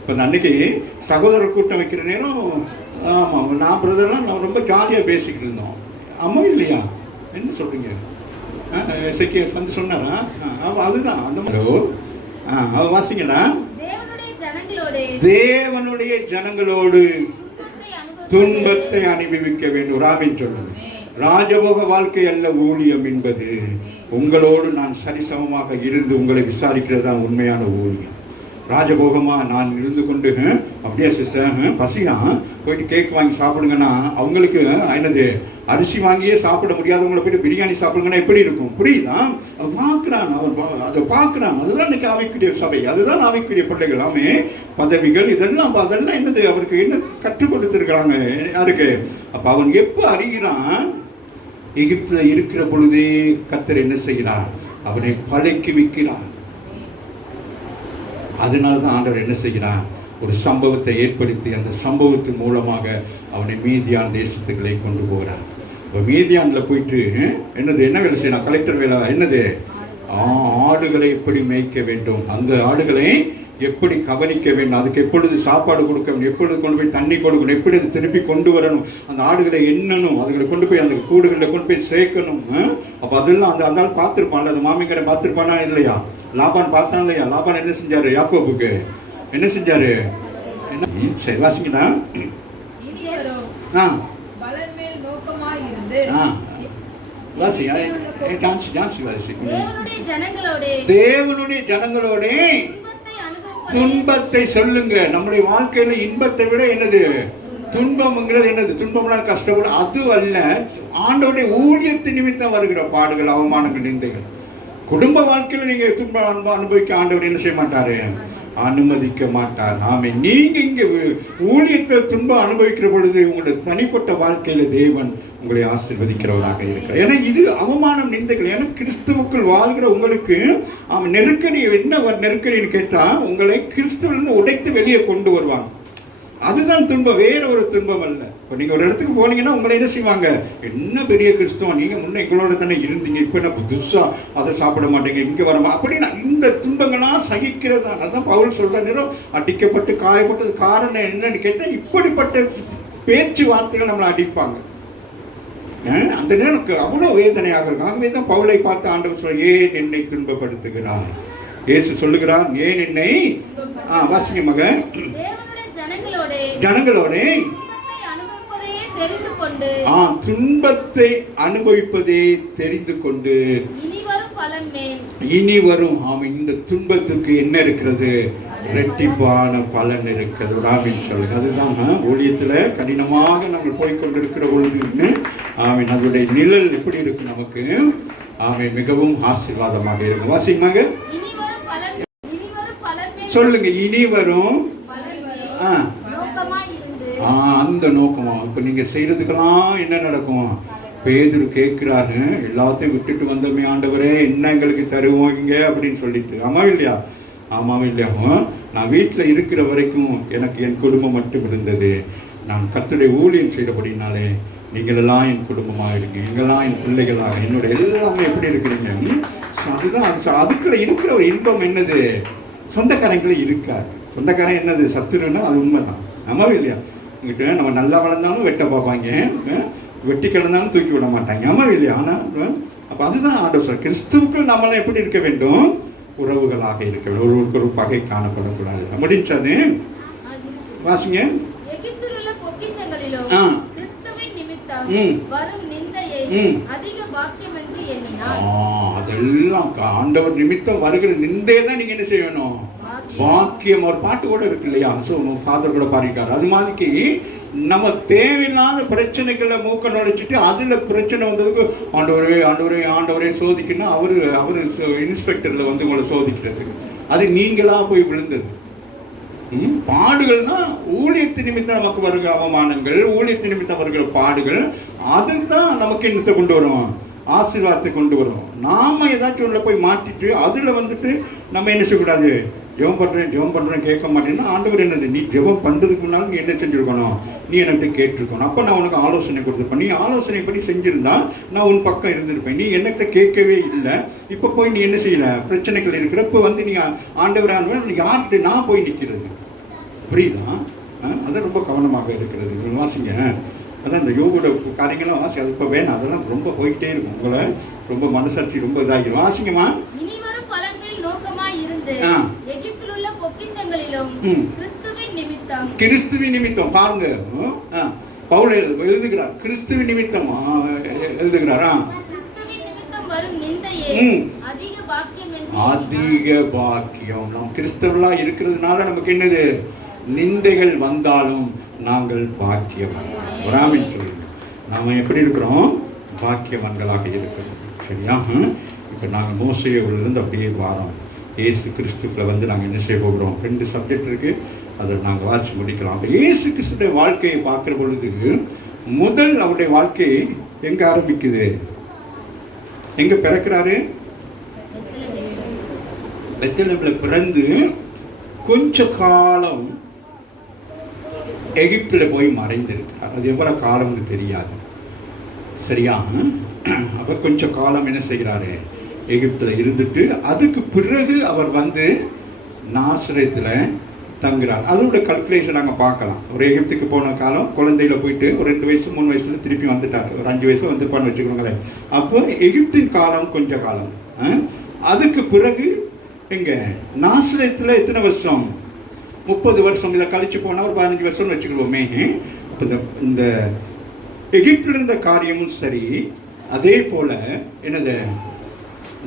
இப்ப அன்னைக்கு சகோதரர் கூட்டம் வைக்கிற நேரம், ஆமா நான் பிரதர்லாம் நான் ரொம்ப ஜாலியா பேசிக்கிட்டு இருந்தோம். அம்மா இல்லையா? என்ன சொல்றீங்க? எசேக்கியேல் வந்து சொன்னாரா? அதுதான் அந்த மாதிரி வாசிங்களா? தேவனுடைய ஜனங்களோடு துன்பத்தை அனுபவிக்க வேண்டும். ராமின் சொல்லுங்க. ராஜபோக வாழ்க்கை அல்ல ஊழியம் என்பது. உங்களோடு நான் சரிசமமாக இருந்து உங்களை விசாரிக்கிறது தான் உண்மையான ஊழியம். ராஜபோகமா நான் இருந்து கொண்டு அப்படியே சிஸ்டர் பசியா போயிட்டு கேக் வாங்கி சாப்பிடுங்கன்னா அவங்களுக்கு என்னது அரிசி வாங்கியே சாப்பிட முடியாதவங்களை போயிட்டு பிரியாணி சாப்பிடுங்கன்னா எப்படி இருக்கும்? புரியுதா? பார்க்குறான், அவர் அதை பார்க்குறான். அதுதான் இன்னைக்கு ஆவிக்குரிய சபை, அதுதான் ஆவிக்குரிய பிள்ளைகள். எல்லாமே பதவிகள் இதெல்லாம் அதெல்லாம் என்னது அவருக்கு என்ன கற்றுக் கொடுத்துருக்குறாங்க யாருக்கு? அப்போ அவன் எப்போ அறிகிறான்? எகிப்தில் இருக்கிற பொழுதே கர்த்தர் என்ன செய்கிறார்? அவனை பழக்கி வைக்கிறார். அதனால தான் ஆண்டவர் என்ன செய்கிறார்? ஒரு சம்பவத்தை ஏற்படுத்தி அந்த சம்பவத்தின் மூலமாக அவனை மீதியான் தேசத்துக்களை கொண்டு போகிறார். இப்போ மீதியானில் போயிட்டு என்னது என்ன வேலை செய்யணும்? கலெக்டர் வேலை என்னது? ஆடுகளை எப்படி மேய்க்க வேண்டும், அந்த ஆடுகளை எப்படி கவனிக்க வேண்டும், அதுக்கு எப்பொழுது சாப்பாடு கொடுக்க வேண்டும், எப்பொழுது கொண்டு போய் தண்ணி கொடுக்கணும், எப்படி அது திருப்பி கொண்டு வரணும், அந்த ஆடுகளை எண்ணணும், அதுகளை கொண்டு போய் அந்த கூடுகளில் கொண்டு போய் சேர்க்கணும். அப்போ அதெல்லாம் அந்த ஆள் பார்த்துருப்பான்ல, அந்த மாமிக்காரை பார்த்துருப்பானா இல்லையா? லாபான் பார்த்தான் இல்லையா? லாபான் என்ன செஞ்சாரு? யாக்கோபுக்கு என்ன செஞ்சாரு? என்ன சரி வாசிங்களா? தேவனுடைய ஜனங்களோட துன்பத்தை சொல்லுங்க. நம்முடைய வாழ்க்கையில இன்பத்தை விட என்னது துன்பம்ங்கிறது? என்னது துன்பம்னா கஷ்டப்படும், அது அல்ல. ஆண்டவருடைய ஊழியத்தின் நிமித்தம் வருகிற பாடுகள், அவமானங்கள், நிந்தைகள். குடும்ப வாழ்க்கையில நீங்க துன்பம் அனுபவிக்க ஆண்டவர் என்ன செய்ய மாட்டாரு? அனுமதிக்க மாட்டார். ஆமே. நீங்க இங்க ஊழியத்தை துன்பம் அனுபவிக்கிற பொழுது உங்களுடைய தனிப்பட்ட வாழ்க்கையில தேவன் உங்களை ஆசீர்வதிக்கிறவராக இருக்கிறார். ஏன்னா இது அவமானம், நிந்தைகள். ஏன்னா கிறிஸ்துவுக்குள் வாழ்கிற உங்களுக்கு நெருக்கடி என்ன நெருக்கடின்னு கேட்டா உங்களை கிறிஸ்துவிலிருந்து உடைத்து வெளியே கொண்டு வருவாங்க. அதுதான் துன்பம், வேற ஒரு துன்பம் அல்ல. இப்போ நீங்கள் ஒரு இடத்துக்கு போனீங்கன்னா உங்களை என்ன செய்வாங்க? என்ன பெரிய கிறிஸ்தவம், நீங்கள் முன்னே எங்களோட தானே இருந்தீங்க, இப்போ என்ன புதுசாக அதை சாப்பிட மாட்டீங்க, இங்கே வரமா அப்படின்னா இந்த துன்பங்கள்லாம் சகிக்கிறது தான். அதுதான் பவுல் சொல்கிற நேரம் அடிக்கப்பட்டு காயப்பட்டது காரணம் என்னன்னு கேட்டால் இப்படிப்பட்ட பேச்சுவார்த்தைகள் நம்மளை அடிப்பாங்க. அந்த நேரம் அவ்வளோ வேதனையாக இருக்கும். ஆகவே தான் பவுலை பார்த்து ஆண்டவர் சொல்ல, ஏன் என்னை துன்பப்படுத்துகிறார்? இயேசு சொல்லுகிறார், ஏன் என்னை வாசிங்க மகன் ஜனங்களோட துன்பத்தை அனுபவிப்பதே தெரிந்து கொண்டு இனி வரும் இந்த துன்பத்துக்கு என்ன இருக்கிறது? இரட்டிப்பான பலன் இருக்கிறது. ராமின் சொல்லுங்க. அதுதான் ஊழியத்துல கடினமாக நம்ம போய்கொண்டிருக்கிற பொழுது ஆமீன் அதனுடைய நிழல் எப்படி இருக்கு நமக்கு? ஆமீன் மிகவும் ஆசீர்வாதமாக இருக்கும். வாசிங்க சொல்லுங்க. இனி வரும் அந்த நோக்கமா? இப்ப நீங்க செய்யறதுக்கெல்லாம் என்ன நடக்கும்? பேதுரு கேட்கிறாரு, எல்லாத்தையும் விட்டுட்டு வந்தோமே ஆண்டவரே, என்ன எங்களுக்கு தருவோங்க அப்படின்னு சொல்லிட்டு. ஆமாம் இல்லையா? ஆமாம் இல்லையா? நான் வீட்டில் இருக்கிற வரைக்கும் எனக்கு என் குடும்பம் மட்டும் இருந்தது. நான் கர்த்தருடைய ஊழியம் செய்தபடினாலே நீங்கள் எல்லாம் என் குடும்பமாக இருங்க, எங்கெல்லாம் என் பிள்ளைகளாக, என்னோட எல்லாமே எப்படி இருக்கிறீங்க? அதுதான் அதுக்குள்ள இருக்கிற ஒரு இன்பம் என்னது? சொந்தக்காரங்களே இருக்காது. சொந்தக்காரன் என்னது? சத்துருன்னா அது உண்மைதான். ஆமாம் இல்லையா? உங்ககிட்ட நம்ம நல்லா வளர்ந்தாலும் வெட்ட பார்ப்பாங்க, வெட்டி கிடந்தாலும் தூக்கி விட மாட்டாங்க. ஆமாம் இல்லையா? ஆனால் அப்போ அதுதான் ஆண்டவர் சார், கிறிஸ்துவுக்குள் நம்மளாம் எப்படி இருக்க வேண்டும்? உறவுகளாக இருக்க வேண்டும். ஒருவருக்கு ஒரு பகை காணப்படக்கூடாது. முடிஞ்சது வாசிங்க. அதெல்லாம் ஆண்டவர் நிமித்தம் வருகிற நிந்தையை தான் நீங்க என்ன செய்யணும்? பாக்கியம். ஒரு பாட்டு கூட இருக்கு இல்லையா? ஃபாதர் கூட பாடிட்டாரு. அது மாதிரி நம்ம தேவையில்லாத பிரச்சனைகளை மூக்க நுழைச்சிட்டு அதுல பிரச்சனை வந்ததுக்கு ஆண்டவரே ஆண்டவரே ஆண்டவரே சோதிக்கணும். அவரு இன்ஸ்பெக்டர்ல வந்து உங்களை சோதிக்கிறதுக்கு அது நீங்களா போய் விழுந்தது. பாடுகள்னா ஊழியத்து நிமித்தம் நமக்கு வருகிற அவமானங்கள், ஊழியத்து நிமித்தம் வருகிற பாடுகள், அதுதான் நமக்கு என்னத்தை கொண்டு வரும்? ஆசீர்வாதத்தை கொண்டு வரும். நாம ஏதாச்சும் ஒன்றில் போய் மாட்டிட்டு அதுல வந்துட்டு நம்ம என்ன செய்யக்கூடாது? ஜெபம் பண்றேன் கேட்க மாட்டேன்னா ஆண்டவர் என்னது? நீ ஜெபம் பண்றதுக்கு முன்னாலும் நீ என்ன செஞ்சிருக்கணும்? நீ என்கிட்ட கேட்டிருக்கணும். அப்போ நான் உனக்கு ஆலோசனை கொடுத்துருப்பேன். நீ ஆலோசனை படி செஞ்சிருந்தா நான் உன் பக்கம் இருந்திருப்பேன். நீ என்கிட்ட கேட்கவே இல்லை. இப்போ போய் நீ என்ன செய்யல? பிரச்சனைகள் இருக்கிற இப்போ வந்து நீ ஆண்டவர் யார்கிட்ட நான் போய் நிற்கிறது? புரியுதா? அது ரொம்ப கவனமாக இருக்கிறது. வாசிங்க. அதான் இந்த யோகோட காரியங்கள்லாம் வாசி, அது இப்போ வேணாம், அதெல்லாம் ரொம்ப போயிட்டே இருக்கும், உங்களை ரொம்ப மனசாட்சி ரொம்ப இதாகிடும். வாசிங்கம்மா. இனிவரும் பலன்களில் நோக்கமாய் இருந்து எகிப்தில் உள்ள பொக்கிஷங்களிலும் கிறிஸ்துவின் நிமித்தம் பாருங்க, பவுல் எழுதுகிறார், கிறிஸ்துவின் நிமித்தம் எழுதுகிறாரா, அதிக பாக்கியம். நாம் கிறிஸ்தவர்களா இருக்கிறதுனால நமக்கு என்னது, நிந்தைகள் வந்தாலும் நாங்கள் பாக்கியவான்கள். நாம எப்படி இருக்கிறோம், பாக்கியவான்களாக இருக்கிறோம். சரியா? இப்போ நாங்கள் மோசேயிலிருந்து அப்படியே வாரோம், இயேசு கிறிஸ்துக்குள்ள வந்து நாங்கள் என்ன செய்ய போகிறோம். 2 சப்ஜெக்ட் இருக்கு, அதை நாங்கள் வாசிச்சு முடிக்கலாம். அப்போ இயேசு கிறிஸ்துடைய வாழ்க்கையை பார்க்குற பொழுது முதல் அவருடைய வாழ்க்கை எங்க ஆரம்பிக்குது, எங்க பிறக்கிறாரு, பெத்லகேம்ல பிறந்து கொஞ்ச காலம் எகிப்தில் போய் மறைந்திருக்கிறார். அது எவ்வளவு காலம்னு தெரியாது. சரியா? அப்ப கொஞ்ச காலம் என்ன செய்கிறாரு, எகிப்தில் இருந்துட்டு அதுக்கு பிறகு அவர் வந்து நாசரேத்துல தங்குறார். அதோட கல்குலேஷன் நாங்கள் பார்க்கலாம். ஒரு எகிப்துக்கு போன காலம், குழந்தையில போயிட்டு ஒரு 2 வயசு 3 வயசுல திருப்பி வந்துட்டார், ஒரு 5 வயசு வந்துப்பான்னு வச்சுக்கோங்களேன். அப்போ எகிப்தின் காலம் கொஞ்ச காலம். அதுக்கு பிறகு எங்க நாசரேத்துல எத்தனை வருஷம், 30 வருஷம். இதை கழிச்சு போனால் ஒரு 15 வருஷம்னு வச்சுக்கிடுவோமே. இந்த எகிப்தில் இருந்த காரியமும் சரி, அதே போல என்னது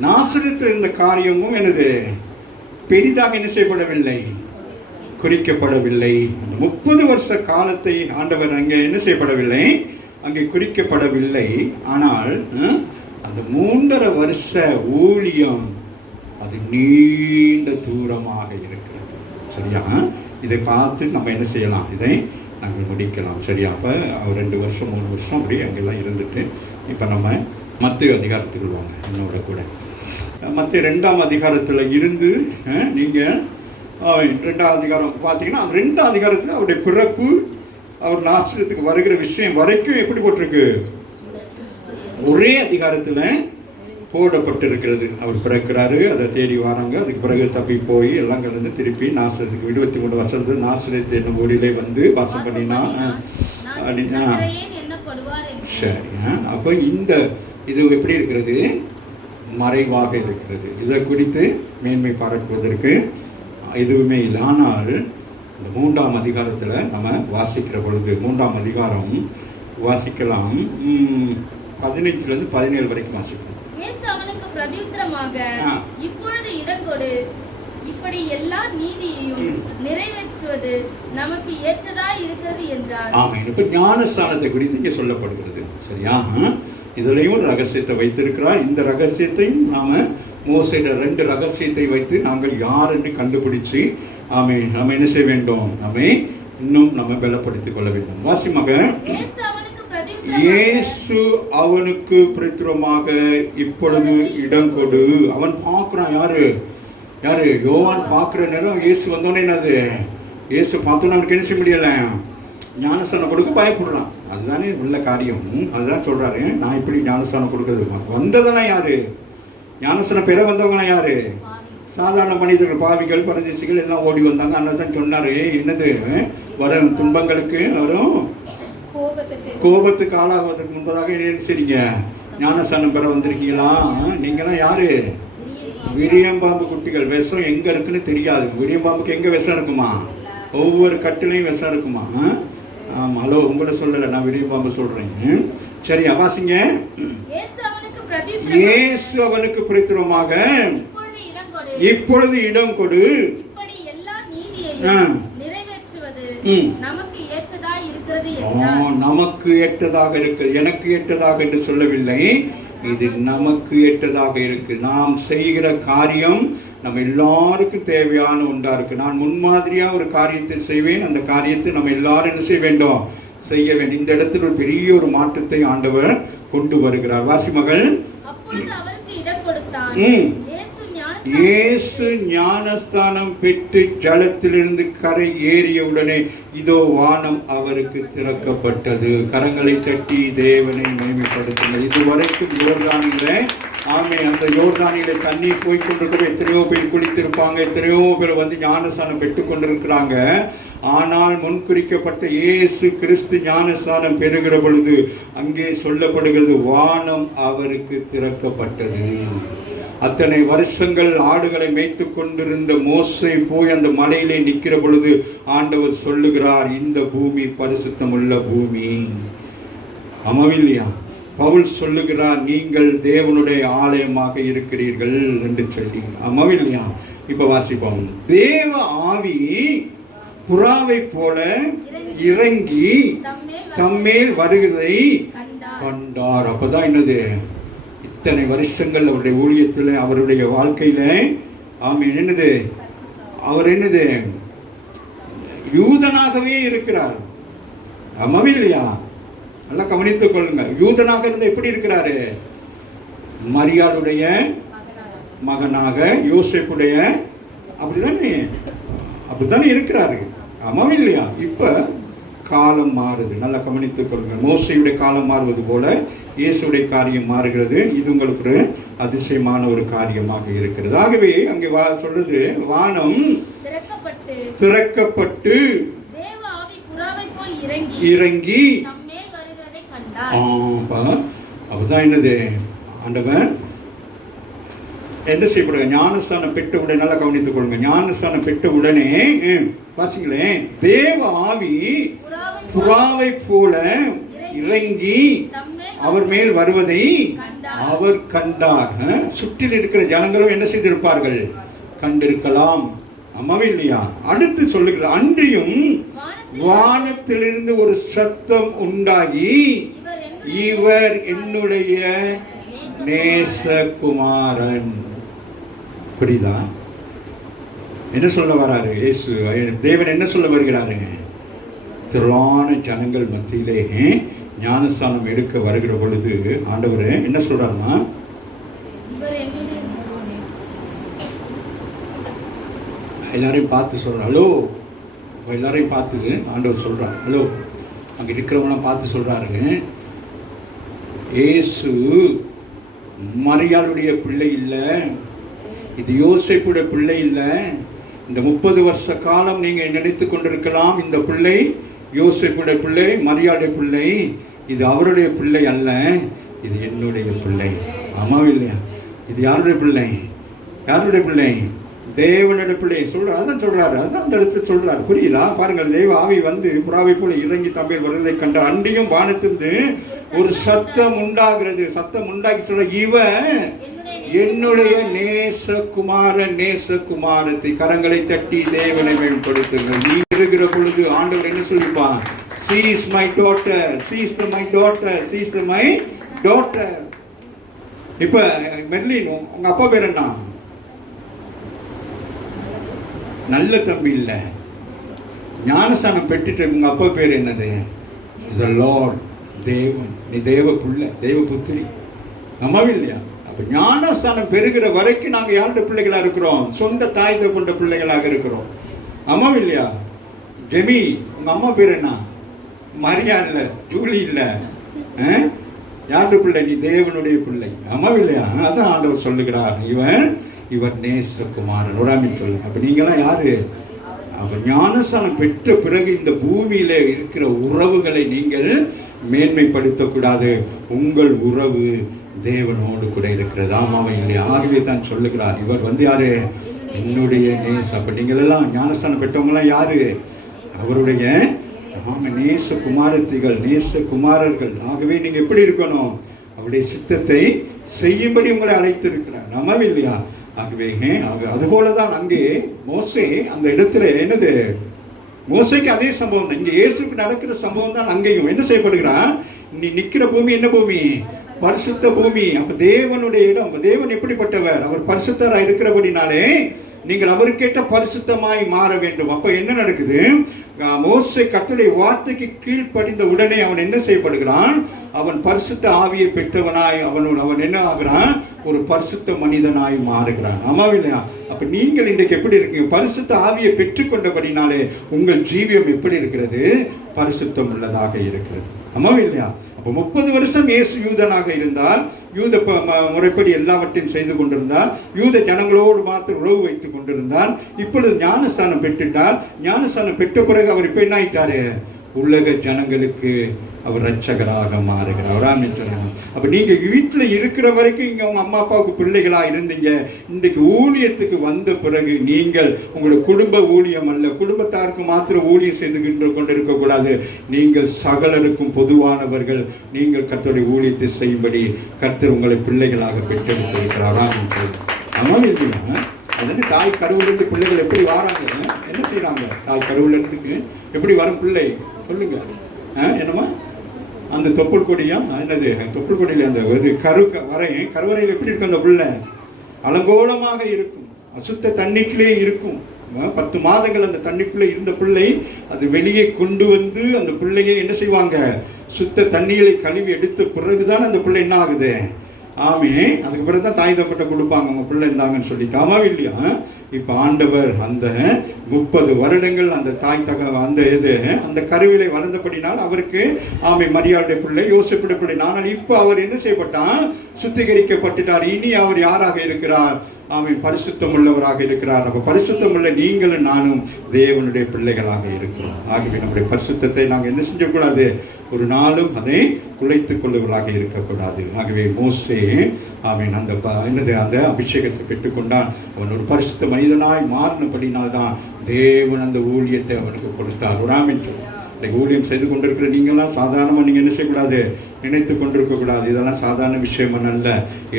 நாசரேத்தில் இருந்த காரியமும் என்னது பெரிதாக என்ன செய்யப்படவில்லை, குறிக்கப்படவில்லை. அந்த 30 வருஷ காலத்தை ஆண்டவர் அங்கே என்ன செய்யப்படவில்லை, அங்கே குறிக்கப்படவில்லை. ஆனால் அந்த 3.5 வருஷ ஊழியம் அது நீண்ட தூரமாக இருக்கிறது. சரியா? இதை பார்த்து நம்ம என்ன செய்யலாம், இதை நாங்கள் முடிக்கலாம். சரியா? அப்போ 2 வருஷம் 3 வருஷம் அப்படி அங்கெல்லாம் இருந்துட்டு இப்போ நம்ம மத்தேயு அதிகாரத்துக்கு வாங்க என்னோட கூட. மத்தேயு 2ஆம் அதிகாரத்தில் இருந்து நீங்கள் 2ஆம் அதிகாரம் பார்த்தீங்கன்னா, அந்த 2ஆம் அதிகாரத்தில் அவருடைய பிறப்பு, அவர் நாசரேத்துக்கு வருகிற விஷயம் வரைக்கும் எப்படி போட்டிருக்கு, ஒரே அதிகாரத்தில் போடப்பட்டிருக்கிறது. அவர் பிறக்கிறாரு, அதை தேடி வராங்க, அதுக்கு பிறகு தப்பி போய் எல்லாம் கலந்து திருப்பி நாசரேத்துக்கு 23 வருஷத்துல நாசரேத்து என்னும் ஊரிலே வந்து வாசம் பண்ணினா. சரி, அப்போ இந்த இது எப்படி இருக்கிறது, மறைவாக இருக்கிறது. இதை குறித்து மேன்மை பாராட்டுவதற்கு எதுவுமே இல்லை. ஆனால் இந்த 3ஆம் அதிகாரத்தில் நம்ம வாசிக்கிற பொழுது, 3ஆம் அதிகாரம் வாசிக்கலாம், 15 17 வரைக்கும் வாசிக்கலாம். அவனுக்கு பிரதியுத்தரமாக, இப்பொழுது இடங்கொடு, இப்படி எல்லா நீதியையும் நிறைவேற்றுவது நமக்கு ஏற்றதா இருக்கிறது என்றார். ஆமா, இப்ப ஞானஸ்தானத்தை குறித்து இங்கே சொல்லப்படுகிறது. சரியா? இதுலயும் ஒரு ரகசியத்தை வைத்திருக்கிறார். இந்த ரகசியத்தையும் நாம மோசேயோட 2 ரகசியத்தை வைத்து நாங்கள் யார் என்று கண்டுபிடிச்சு நம்ம என்ன செய்ய வேண்டும், இன்னும் நம்ம பலப்படுத்திக் கொள்ள வேண்டும். வாசிமாக, இயேசு அவனுக்கு பிரதியுத்தரமாக, இப்பொழுது இடம் கொடு. அவன் பார்க்கிறான். யாரு யோவான் பார்க்கிற நேரம் இயேசு வந்தோடனே என்னது, இயேசு பார்த்தோன்னு அவனுக்கு என்ன செய்ய முடியல, ஞானஸ்தானம் கொடுக்க பயப்படுறான். அதுதானே உள்ள காரியம். அதுதான் சொல்றாரு, நான் இப்படி ஞானஸ்தானம் கொடுக்கறது. வந்ததெல்லாம் யாரு, ஞானஸ்தானம் பெற வந்தவங்களாம் யாரு, சாதாரண மனிதர்கள், பாவிகள், பரதேசிகள் எல்லாம் ஓடி வந்தாங்க. அதனால தான் சொன்னாரு, என்னது வரும் துன்பங்களுக்கு வரும் கோபத்துக்கு ஆளாவதற்கு முன்பதாக என்ன செய்றீங்க, ஞானஸ்தானம் பெற வந்திருக்கீங்களா. நீங்களாம் யாரு, விரியம்பாம்பு குட்டிகள். விஷம் எங்க இருக்குன்னு தெரியாது. விரியம்பாம்புக்கு எங்க விஷம் இருக்குமா, ஒவ்வொரு கட்டிலையும் விஷம் இருக்குமா. ஆமா, ஹலோ, உங்களை சொல்லல, நான் விரியம்பாம்பு சொல்றேன். சரி, வாசிங்க. இயேசு அவனுக்கு பிரதியுத்தரமாக, இப்பொழுது இடம் கொடு, நமக்கு ஏற்றதாக இருக்கு. எனக்கு ஏற்றதாக என்று சொல்லவில்லை, இது நமக்கு ஏற்றதாக இருக்கு. நாம் செய்கிற காரியம் நம்ம எல்லாருக்கும் தேவையான ஒன்றா இருக்கு. நான் முன்மாதிரியா ஒரு காரியத்தை செய்வேன், அந்த காரியத்தை நம்ம எல்லாரும் என்ன செய்ய வேண்டும், செய்ய வேண்டும். இந்த இடத்தில் ஒரு பெரிய ஒரு மாற்றத்தை ஆண்டவர் கொண்டு வருகிறார். வாசி மகள். இயேசு ஞானஸ்தானம் பெற்று ஜலத்திலிருந்து கரை ஏறியவுடனே இதோ வானம் அவருக்கு திறக்கப்பட்டது. கரங்களை தட்டி தேவனை மகிமைப்படுத்துங்கள். இதுவரைக்கும் யோர்தானிலே ஆமே, அந்த யோர்தானிலே தண்ணீர் போய் கொண்டிருக்கிற எத்தனையோ பேர் குளித்திருப்பாங்க, எத்தனையோ பேர் வந்து ஞானஸ்தானம் பெற்றுக் கொண்டிருக்கிறாங்க. ஆனால் முன்குறிக்கப்பட்ட இயேசு கிறிஸ்து ஞானஸ்தானம் பெறுகிற பொழுது அங்கே சொல்லப்படுகிறது, வானம் அவருக்கு திறக்கப்பட்டது. அத்தனை வருஷங்கள் ஆடுகளை மேய்த்து கொண்டிருந்த மோசே போய் அந்த மலையிலே நிற்கிற பொழுது ஆண்டவர் சொல்லுகிறார், இந்த பூமி பரிசுத்தமுள்ள பூமி. ஆமாவில்லையா? பவுல் சொல்லுகிறார், நீங்கள் தேவனுடைய ஆலயமாக இருக்கிறீர்கள் என்று சொல்லி. ஆமாவில்லையா? இப்ப வாசிப்போம். தேவ ஆவி புறாவை போல இறங்கி தம்மேல் வருகிறதை கண்டார். அப்பதான் என்னது, இத்தனை வருஷங்கள் அவருடைய ஊழியத்தில், அவருடைய வாழ்க்கையில என்னது, அவர் என்னது, யூதனாகவே இருக்கிறார். ஆமாவில்லையா? நல்லா கவனித்துக் கொள்ளுங்கள். யூதனாக இருந்து எப்படி இருக்கிறாரு? மரியாளுடைய மகனாக, யோசேப்புடைய, அப்படித்தானே இருக்கிறாரு. ஆமாவில்லையா? இப்ப காலம் மாறுது. நல்லா கவனித்துக் கொள்ளுங்கள். மோசையுடைய காலம் மாறுவது போல இயேசுடைய காரியம் மாறுகிறது. இது உங்களுக்கு ஒரு அதிசயமான ஒரு காரியமாக இருக்கிறது. ஆகவே அங்கே சொல்றது, வானம் திறக்கப்பட்டு இறங்கி. அப்பதான் என்னது, ஆண்டவன் என்ன செய்யப்படுங்க, ஞானஸ்தானம் பெற்ற உடனே, நல்லா கவனித்துக் கொள்ளுங்க, ஞானஸ்தானம் பெற்ற உடனே பாத்தீங்களேன், தேவ ஆவி புறாவை போல இறங்கி அவர் மேல் வருவதை அவர் கண்டார். சுற்றில் இருக்கிற ஜனங்களும் என்ன செய்திருப்பார்கள்? கண்டிருக்கலாம். ஆமாவே இல்லையா? அடுத்து சொல்லுகிறது, அன்றியும் வானத்திலிருந்து ஒரு சத்தம் உண்டாகி, இவர் என்னுடைய நேசகுமாரன். புரியுதா? என்ன சொல்ல வராரு இயேசு? தேவன் என்ன சொல்ல வருகிறாரு? திரளான ஜனங்கள் மத்தியிலே ஞானஸ்தானம் எடுக்க வருகிற பொழுது ஆண்டவர் என்ன சொல்றாருன்னா, எல்லாரையும் பார்த்து சொல்றாரு. ஹலோ, எல்லாரையும் பார்த்து ஆண்டவர் சொல்றாரு. ஹலோ, அங்க இருக்கிறவங்களாம் பார்த்து சொல்றாருங்க, இயேசு மரியாளுடைய பிள்ளை இல்லை, இது யோசேப்புடைய பிள்ளை இல்லை. இந்த 30 வருஷ காலம் நீங்க நினைத்து கொண்டிருக்கலாம், இந்த பிள்ளை யோசேப்புடைய பிள்ளை, மரியாளுடைய பிள்ளை. இது அவருடைய பிள்ளை அல்ல, இது என்னுடைய பிள்ளை. ஆமாவும் இல்லையா? இது யாருடைய பிள்ளை? யாருடைய பிள்ளை? தேவனுடைய பிள்ளை. சொல்றாரு, அதான் சொல்றாரு, அதான் அந்த இடத்துல சொல்றாரு. புரியுதா? பாருங்கள், தேவ ஆவி வந்து புறாவை போல இறங்கி தம்பேல் வருவதை கண்டார். அன்றியும் வானத்திலிருந்து ஒரு சத்தம் உண்டாகிறது. சத்தம் உண்டாக்கி சொல்ற, இவன் என்னுடைய நேசகுமாரன், நேசகுமாரத்தை. கரங்களை தட்டி தேவனை மேம்படுத்துங்கள். நீ இருக்கிற பொழுது ஆண்டவர் என்ன சொல்லிப்பான்? She is my daughter, she is my daughter, she is my daughter. இப்ப மெர்லின், உங்க அப்பா பேர் என்ன? நல்ல தம்பி இல்ல, ஞானஸ்தானம் பெற்றுட்டு உங்க அப்பா பேர் என்னது? The Lord, தேவன். நீ தேவ புள்ள, தேவ புத்திரி. நம்பவே இல்லையா? அப்ப ஞானஸ்தானம் பெறுகிற வரைக்கும் நாங்க யாருடைய பிள்ளைகளா இருக்கிறோம்? சொந்த தாய் கொண்ட பிள்ளைகளாக இருக்கிறோம். அம்மாவும் இல்லையா? ஜெமி, உங்க அம்மா பேர் என்ன? மரியா இல்ல, ஜூலி இல்ல, யாருடைய பிள்ளை? நீ தேவனுடைய பிள்ளை. அம்மாவும் இல்லையா? அதான் ஆண்டவர் சொல்லுகிறார், இவர் நேசகுமாரன். உடாமி சொல்லுங்க. அப்ப நீங்களாம் யாரு? அப்ப ஞானஸ்தானம் பெற்ற பிறகு இந்த பூமியில இருக்கிற உறவுகளை நீங்கள் மேன்மைப்படுத்தக்கூடாது. உங்கள் உறவு தேவனோடு கூட இருக்கிறது. ஆமாவையிலே. ஆகவே தான் சொல்லுகிறார், இவர் வந்து யாரு? என்னுடைய நேச. அப்ப நீங்கள் எல்லாம் ஞானஸ்தானம் பெற்றவங்களாம் யாரு? அவருடைய நேச குமாரத்திகள், நேச குமாரர்கள். ஆகவே நீங்க எப்படி இருக்கணும்? அவருடைய சித்தத்தை செய்யும்படி உங்களை அழைத்திருக்கிறார். நம்பவில்லையா? ஆகவே அதுபோலதான் அங்கே மோசே அந்த இடத்துல என்னது, மோசைக்கு அதே சம்பவம் தான், இங்க இயேசுக்கு நடக்கிற சம்பவம் தான் அங்கேயும். என்ன செய்யப்படுகிறான்? நீ நிக்கிற பூமி என்ன பூமி? பரிசுத்த பூமி. அப்ப தேவனுடைய இடம். தேவன் எப்படிப்பட்டவர்? அவர் பரிசுத்தராய் இருக்கிறபடினாலே நீங்கள் அவருக்கேற்ற பரிசுத்தமாய் மாற வேண்டும். அப்ப என்ன நடக்குது? மோசே கர்த்தருடைய வார்த்தைக்கு கீழ்ப்படிந்த உடனே அவன் என்ன செய்யப்படுகிறான்? அவன் பரிசுத்த ஆவியை பெற்றவனாய் அவன் என்ன ஆகிறான்? ஒரு பரிசுத்த மனிதனாய் மாறுகிறான். ஆமாவில்லையா? அப்ப நீங்கள் இன்றைக்கு எப்படி இருக்கீங்க? பரிசுத்த ஆவியை பெற்றுக்கொண்டபடினாலே உங்கள் ஜீவியம் எப்படி இருக்கிறது? பரிசுத்தம் உள்ளதாக இருக்கிறது. ஆமாம் இல்லையா? அப்போ 30 வருஷம் இயேசு யூதனாக இருந்தால், யூத முறைப்படி எல்லாவற்றையும் செய்து கொண்டிருந்தால், யூத ஜனங்களோடு மாத்திரம் உறவு வைத்துக் கொண்டிருந்தால், இப்பொழுது ஞானஸ்தானம் பெற்றுட்டால், ஞானஸ்தானம் பெற்ற பிறகு அவர் இப்போ என்ன ஆயிட்டாரு? உலக ஜனங்களுக்கு அவர் ரட்சகராக மாறுகிறார். அப்ப நீங்க வீட்டுல இருக்கிற வரைக்கும் இங்க உங்க அம்மா அப்பாவுக்கு பிள்ளைகளா இருந்தீங்க. இன்றைக்கு ஊழியத்துக்கு வந்த பிறகு நீங்கள் உங்களுடைய குடும்ப ஊழியம் அல்ல, குடும்பத்தாருக்கு மாத்திரம் ஊழியம் செய்து கொண்டிருக்க கூடாது. நீங்கள் சகலருக்கும் பொதுவானவர்கள். நீங்கள் கர்த்தருடைய ஊழியத்தை செய்யும்படி கர்த்தர் உங்களை பிள்ளைகளாக பெற்றெடுத்திருக்கிறார். ஆமாம் இல்லையா? அதனால தாய் கருவிலிருந்து பிள்ளைகள் எப்படி வராங்க? என்ன செய்யறாங்க? தாய் கருவிலிருந்து எப்படி வரும் பிள்ளை? சொல்லுங்க. என்னமா அந்த தொப்புள் கொடியா? என்னது தொப்புள் கொடியில அந்த இது கருவறையில் எப்படி இருக்கும்? அந்த பிள்ளை அலங்கோலமாக இருக்கும், அசுத்த தண்ணிக்குள்ளே இருக்கும். 10 மாதங்கள் அந்த தண்ணிக்குள்ளே இருந்த பிள்ளை அது வெளியே கொண்டு வந்து அந்த பிள்ளையை என்ன செய்வாங்க? சுத்த தண்ணிகளை கழுவி எடுத்த பிறகுதான் அந்த பிள்ளை என்ன ஆகுது? ஆமே, அதுக்கு பிறகு தான் தாய் தப்பட்ட கொடுப்பாங்க, உங்க பிள்ளை இருந்தாங்கன்னு சொல்லிட்டு. ஆமாம் இல்லையா? இப்ப ஆண்டவர் அந்த 30 வருடங்கள் அந்த தாய் அந்த கருவிலை வளர்ந்தபடினால் அவருக்கு மரியாதை பிள்ளை, யோசிப்பிட பிள்ளை. ஆனால் இப்ப அவர் என்ன செய்யப்பட்டான்? சுத்திகரிக்கப்பட்டுட்டார். இனி அவர் யாராக இருக்கிறார்? பரிசுத்தம் உள்ளவராக இருக்கிறார். அப்ப பரிசுத்தம் உள்ள நீங்களும் நானும் தேவனுடைய பிள்ளைகளாக இருக்கிறோம். ஆகவே நம்முடைய பரிசுத்தத்தை நாங்கள் என்ன செஞ்சக்கூடாது? ஒரு நாளும் அதை குலைத்துக் கொள்ளுவர்களாக இருக்கக்கூடாது. ஆகவே மோசே அந்த அபிஷேகத்தை பெற்றுக்கொண்டான். அவன் ஒரு பரிசுத்த மனிதனாய் மாறினபடினால்தான் தேவன் அந்த ஊழியத்தை அவனுக்கு கொடுத்தார். ஒரு ஊழியம் செய்து கொண்டிருக்கிற நீங்களாம் சாதாரணமாக நீங்கள் என்ன செய்யக்கூடாது? நினைத்து கொண்டிருக்கக்கூடாது. இதெல்லாம் சாதாரண விஷயம் அல்ல.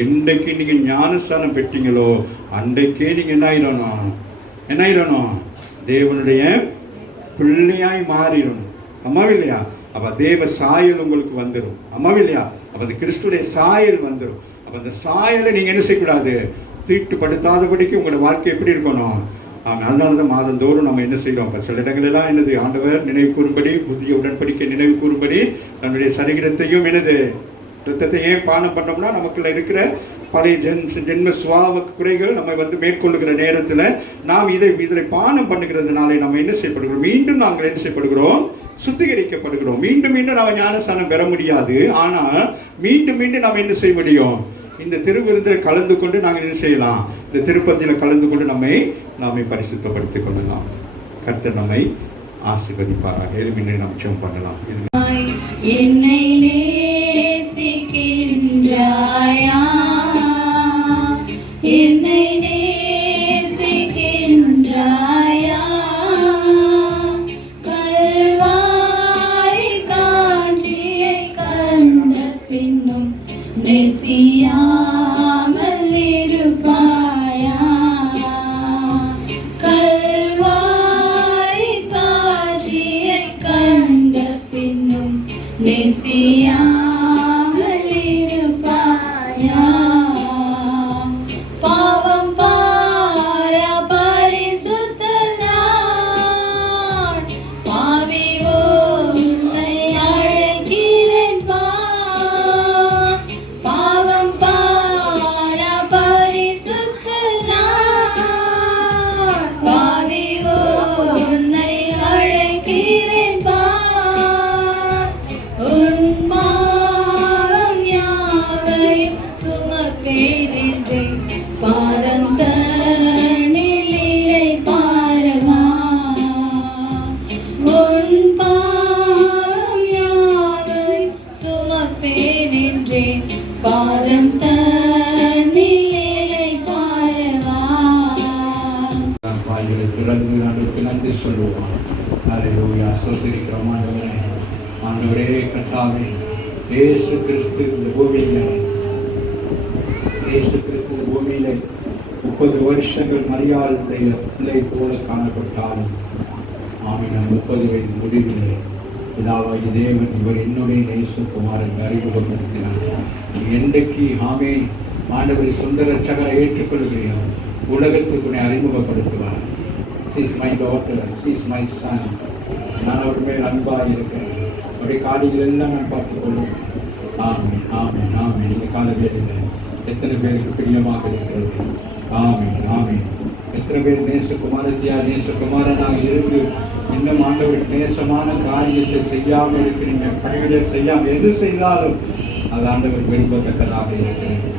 என்றைக்கு நீங்கள் ஞானஸ்தானம் பெற்றீங்களோ அன்றைக்கே நீங்கள் என்ன ஆயிடணும்? தேவனுடைய பிள்ளையாய் மாறிடணும். அம்மாவில்லையா? அப்போ தேவ சாயல் உங்களுக்கு வந்துடும். அம்மாவில்லையா? அப்போ அந்த கிறிஸ்துடைய சாயல் வந்துடும். அப்போ அந்த சாயலை நீங்கள் என்ன செய்யக்கூடாது? தீட்டுப்படுத்தாதபடிக்கு உங்களோட வாழ்க்கை எப்படி இருக்கணும்? அதனால தான் மாதந்தோறும் நம்ம என்ன செய்யறோம்? சில இடங்களெல்லாம் என்னது? ஆண்டவர் நினைவு கூறும்படி, புதிய உடன்படிக்கை நினைவு கூறும்படி தன்னுடைய சரீரத்தையும் ரத்தத்தை ஏன் பானம் பண்ணோம்னா நமக்குள்ள இருக்கிற பழைய ஜென்ம சுவாவ குறைகள் நம்ம மேற்கொள்ளுகிற நேரத்தில் நாம் இதை பானம் பண்ணுகிறதுனாலே நம்ம என்ன செய்யப்படுகிறோம்? மீண்டும் நாங்கள் என்ன செய்யப்படுகிறோம்? சுத்திகரிக்கப்படுகிறோம். மீண்டும் நாம் ஞானஸ்தானம் பெற முடியாது. ஆனால் மீண்டும் நாம் என்ன செய்ய முடியும்? இந்த திருவிருந்தில் கலந்து கொண்டு நாங்கள் என்ன செய்யலாம்? இந்த திருப்பதியில் கலந்து கொண்டு நாமே பரிசுத்தப்படுத்திக் கொள்ளலாம். கர்த்தர் நம்மை ஆசீர்வதிப்பாராக. எளிமையை நாம் ஜெபம் பண்ணலாம். என்னை நேசிக்கின்றாயா? என்னை நேசிக்கின்றாயா? கல்வாரி காட்சியை கண்ட பின்னும் நேசியாமல் இருப்பாயா? கல்வாரி காட்சியை கண்ட பின்னும் நேசியாமல் இருப்பாயா? பாவம் பார பரிசுத்தனான், பாவி உன்னை அழைக்கிறேன் பா. பாவம் பார பரிசுத்தனான், பாவி உன்னை அழைக்கிறேன் பா. உன்மாம் யாவையும் சுமப்பேனென்றேன், பாதம் தன்னிலை பாரமா. உன் பாவம் யாவையும் சுமப்பேனென்றேன், பாதம் தன்னிலை பாரமா. வாய்களை திறந்து ஆண்டவருக்கு நன்றி சொல்லுவோம். அல்லேலூயா. ஸ்தோத்திரிக்கிறோம் ஆண்டவரே. கர்த்தாவே, இயேசு கிறிஸ்து இந்த பூமியிலே 30 வருஷங்கள் மரியாளுடைய பிள்ளை போல காணப்பட்டாலும் 30 வயது முடிவிலே பிதாவாகிய தேவன் இவர் என்னுடைய நேசகுமாரன் அறிமுகப்படுத்தினார். என்றைக்கு ஆண்டவரை சொந்த ரட்சகரை ஏற்றுக்கொள்கிறீர்கள், உலகத்துக்கு அறிமுகப்படுத்துவார். She is my daughter, she is my son. நான் அவர் மேல் அன்பாக இருக்கிறேன். அவருடைய காரியங்கள் எல்லாம் நான் பார்த்துக் கொள்ளும். ஆமென், ஆமென், ஆமென். இந்த கால வேளையில் எத்தனை பேருக்கு பிரியமாக இருக்கிறது? ஆமென் ஆமென். எத்தனை பேர் நேசகுமாரத்தியா நேசகுமாரனாக இருந்து இன்னும் ஆண்டவர் நேசமான காரியத்தை செய்யாமல் இருக்கிறீங்க, பணிகளை செய்யாமல் எது செய்தாலும் அது ஆண்டவர் விரும்பத்தக்கதாக இருக்கிறது.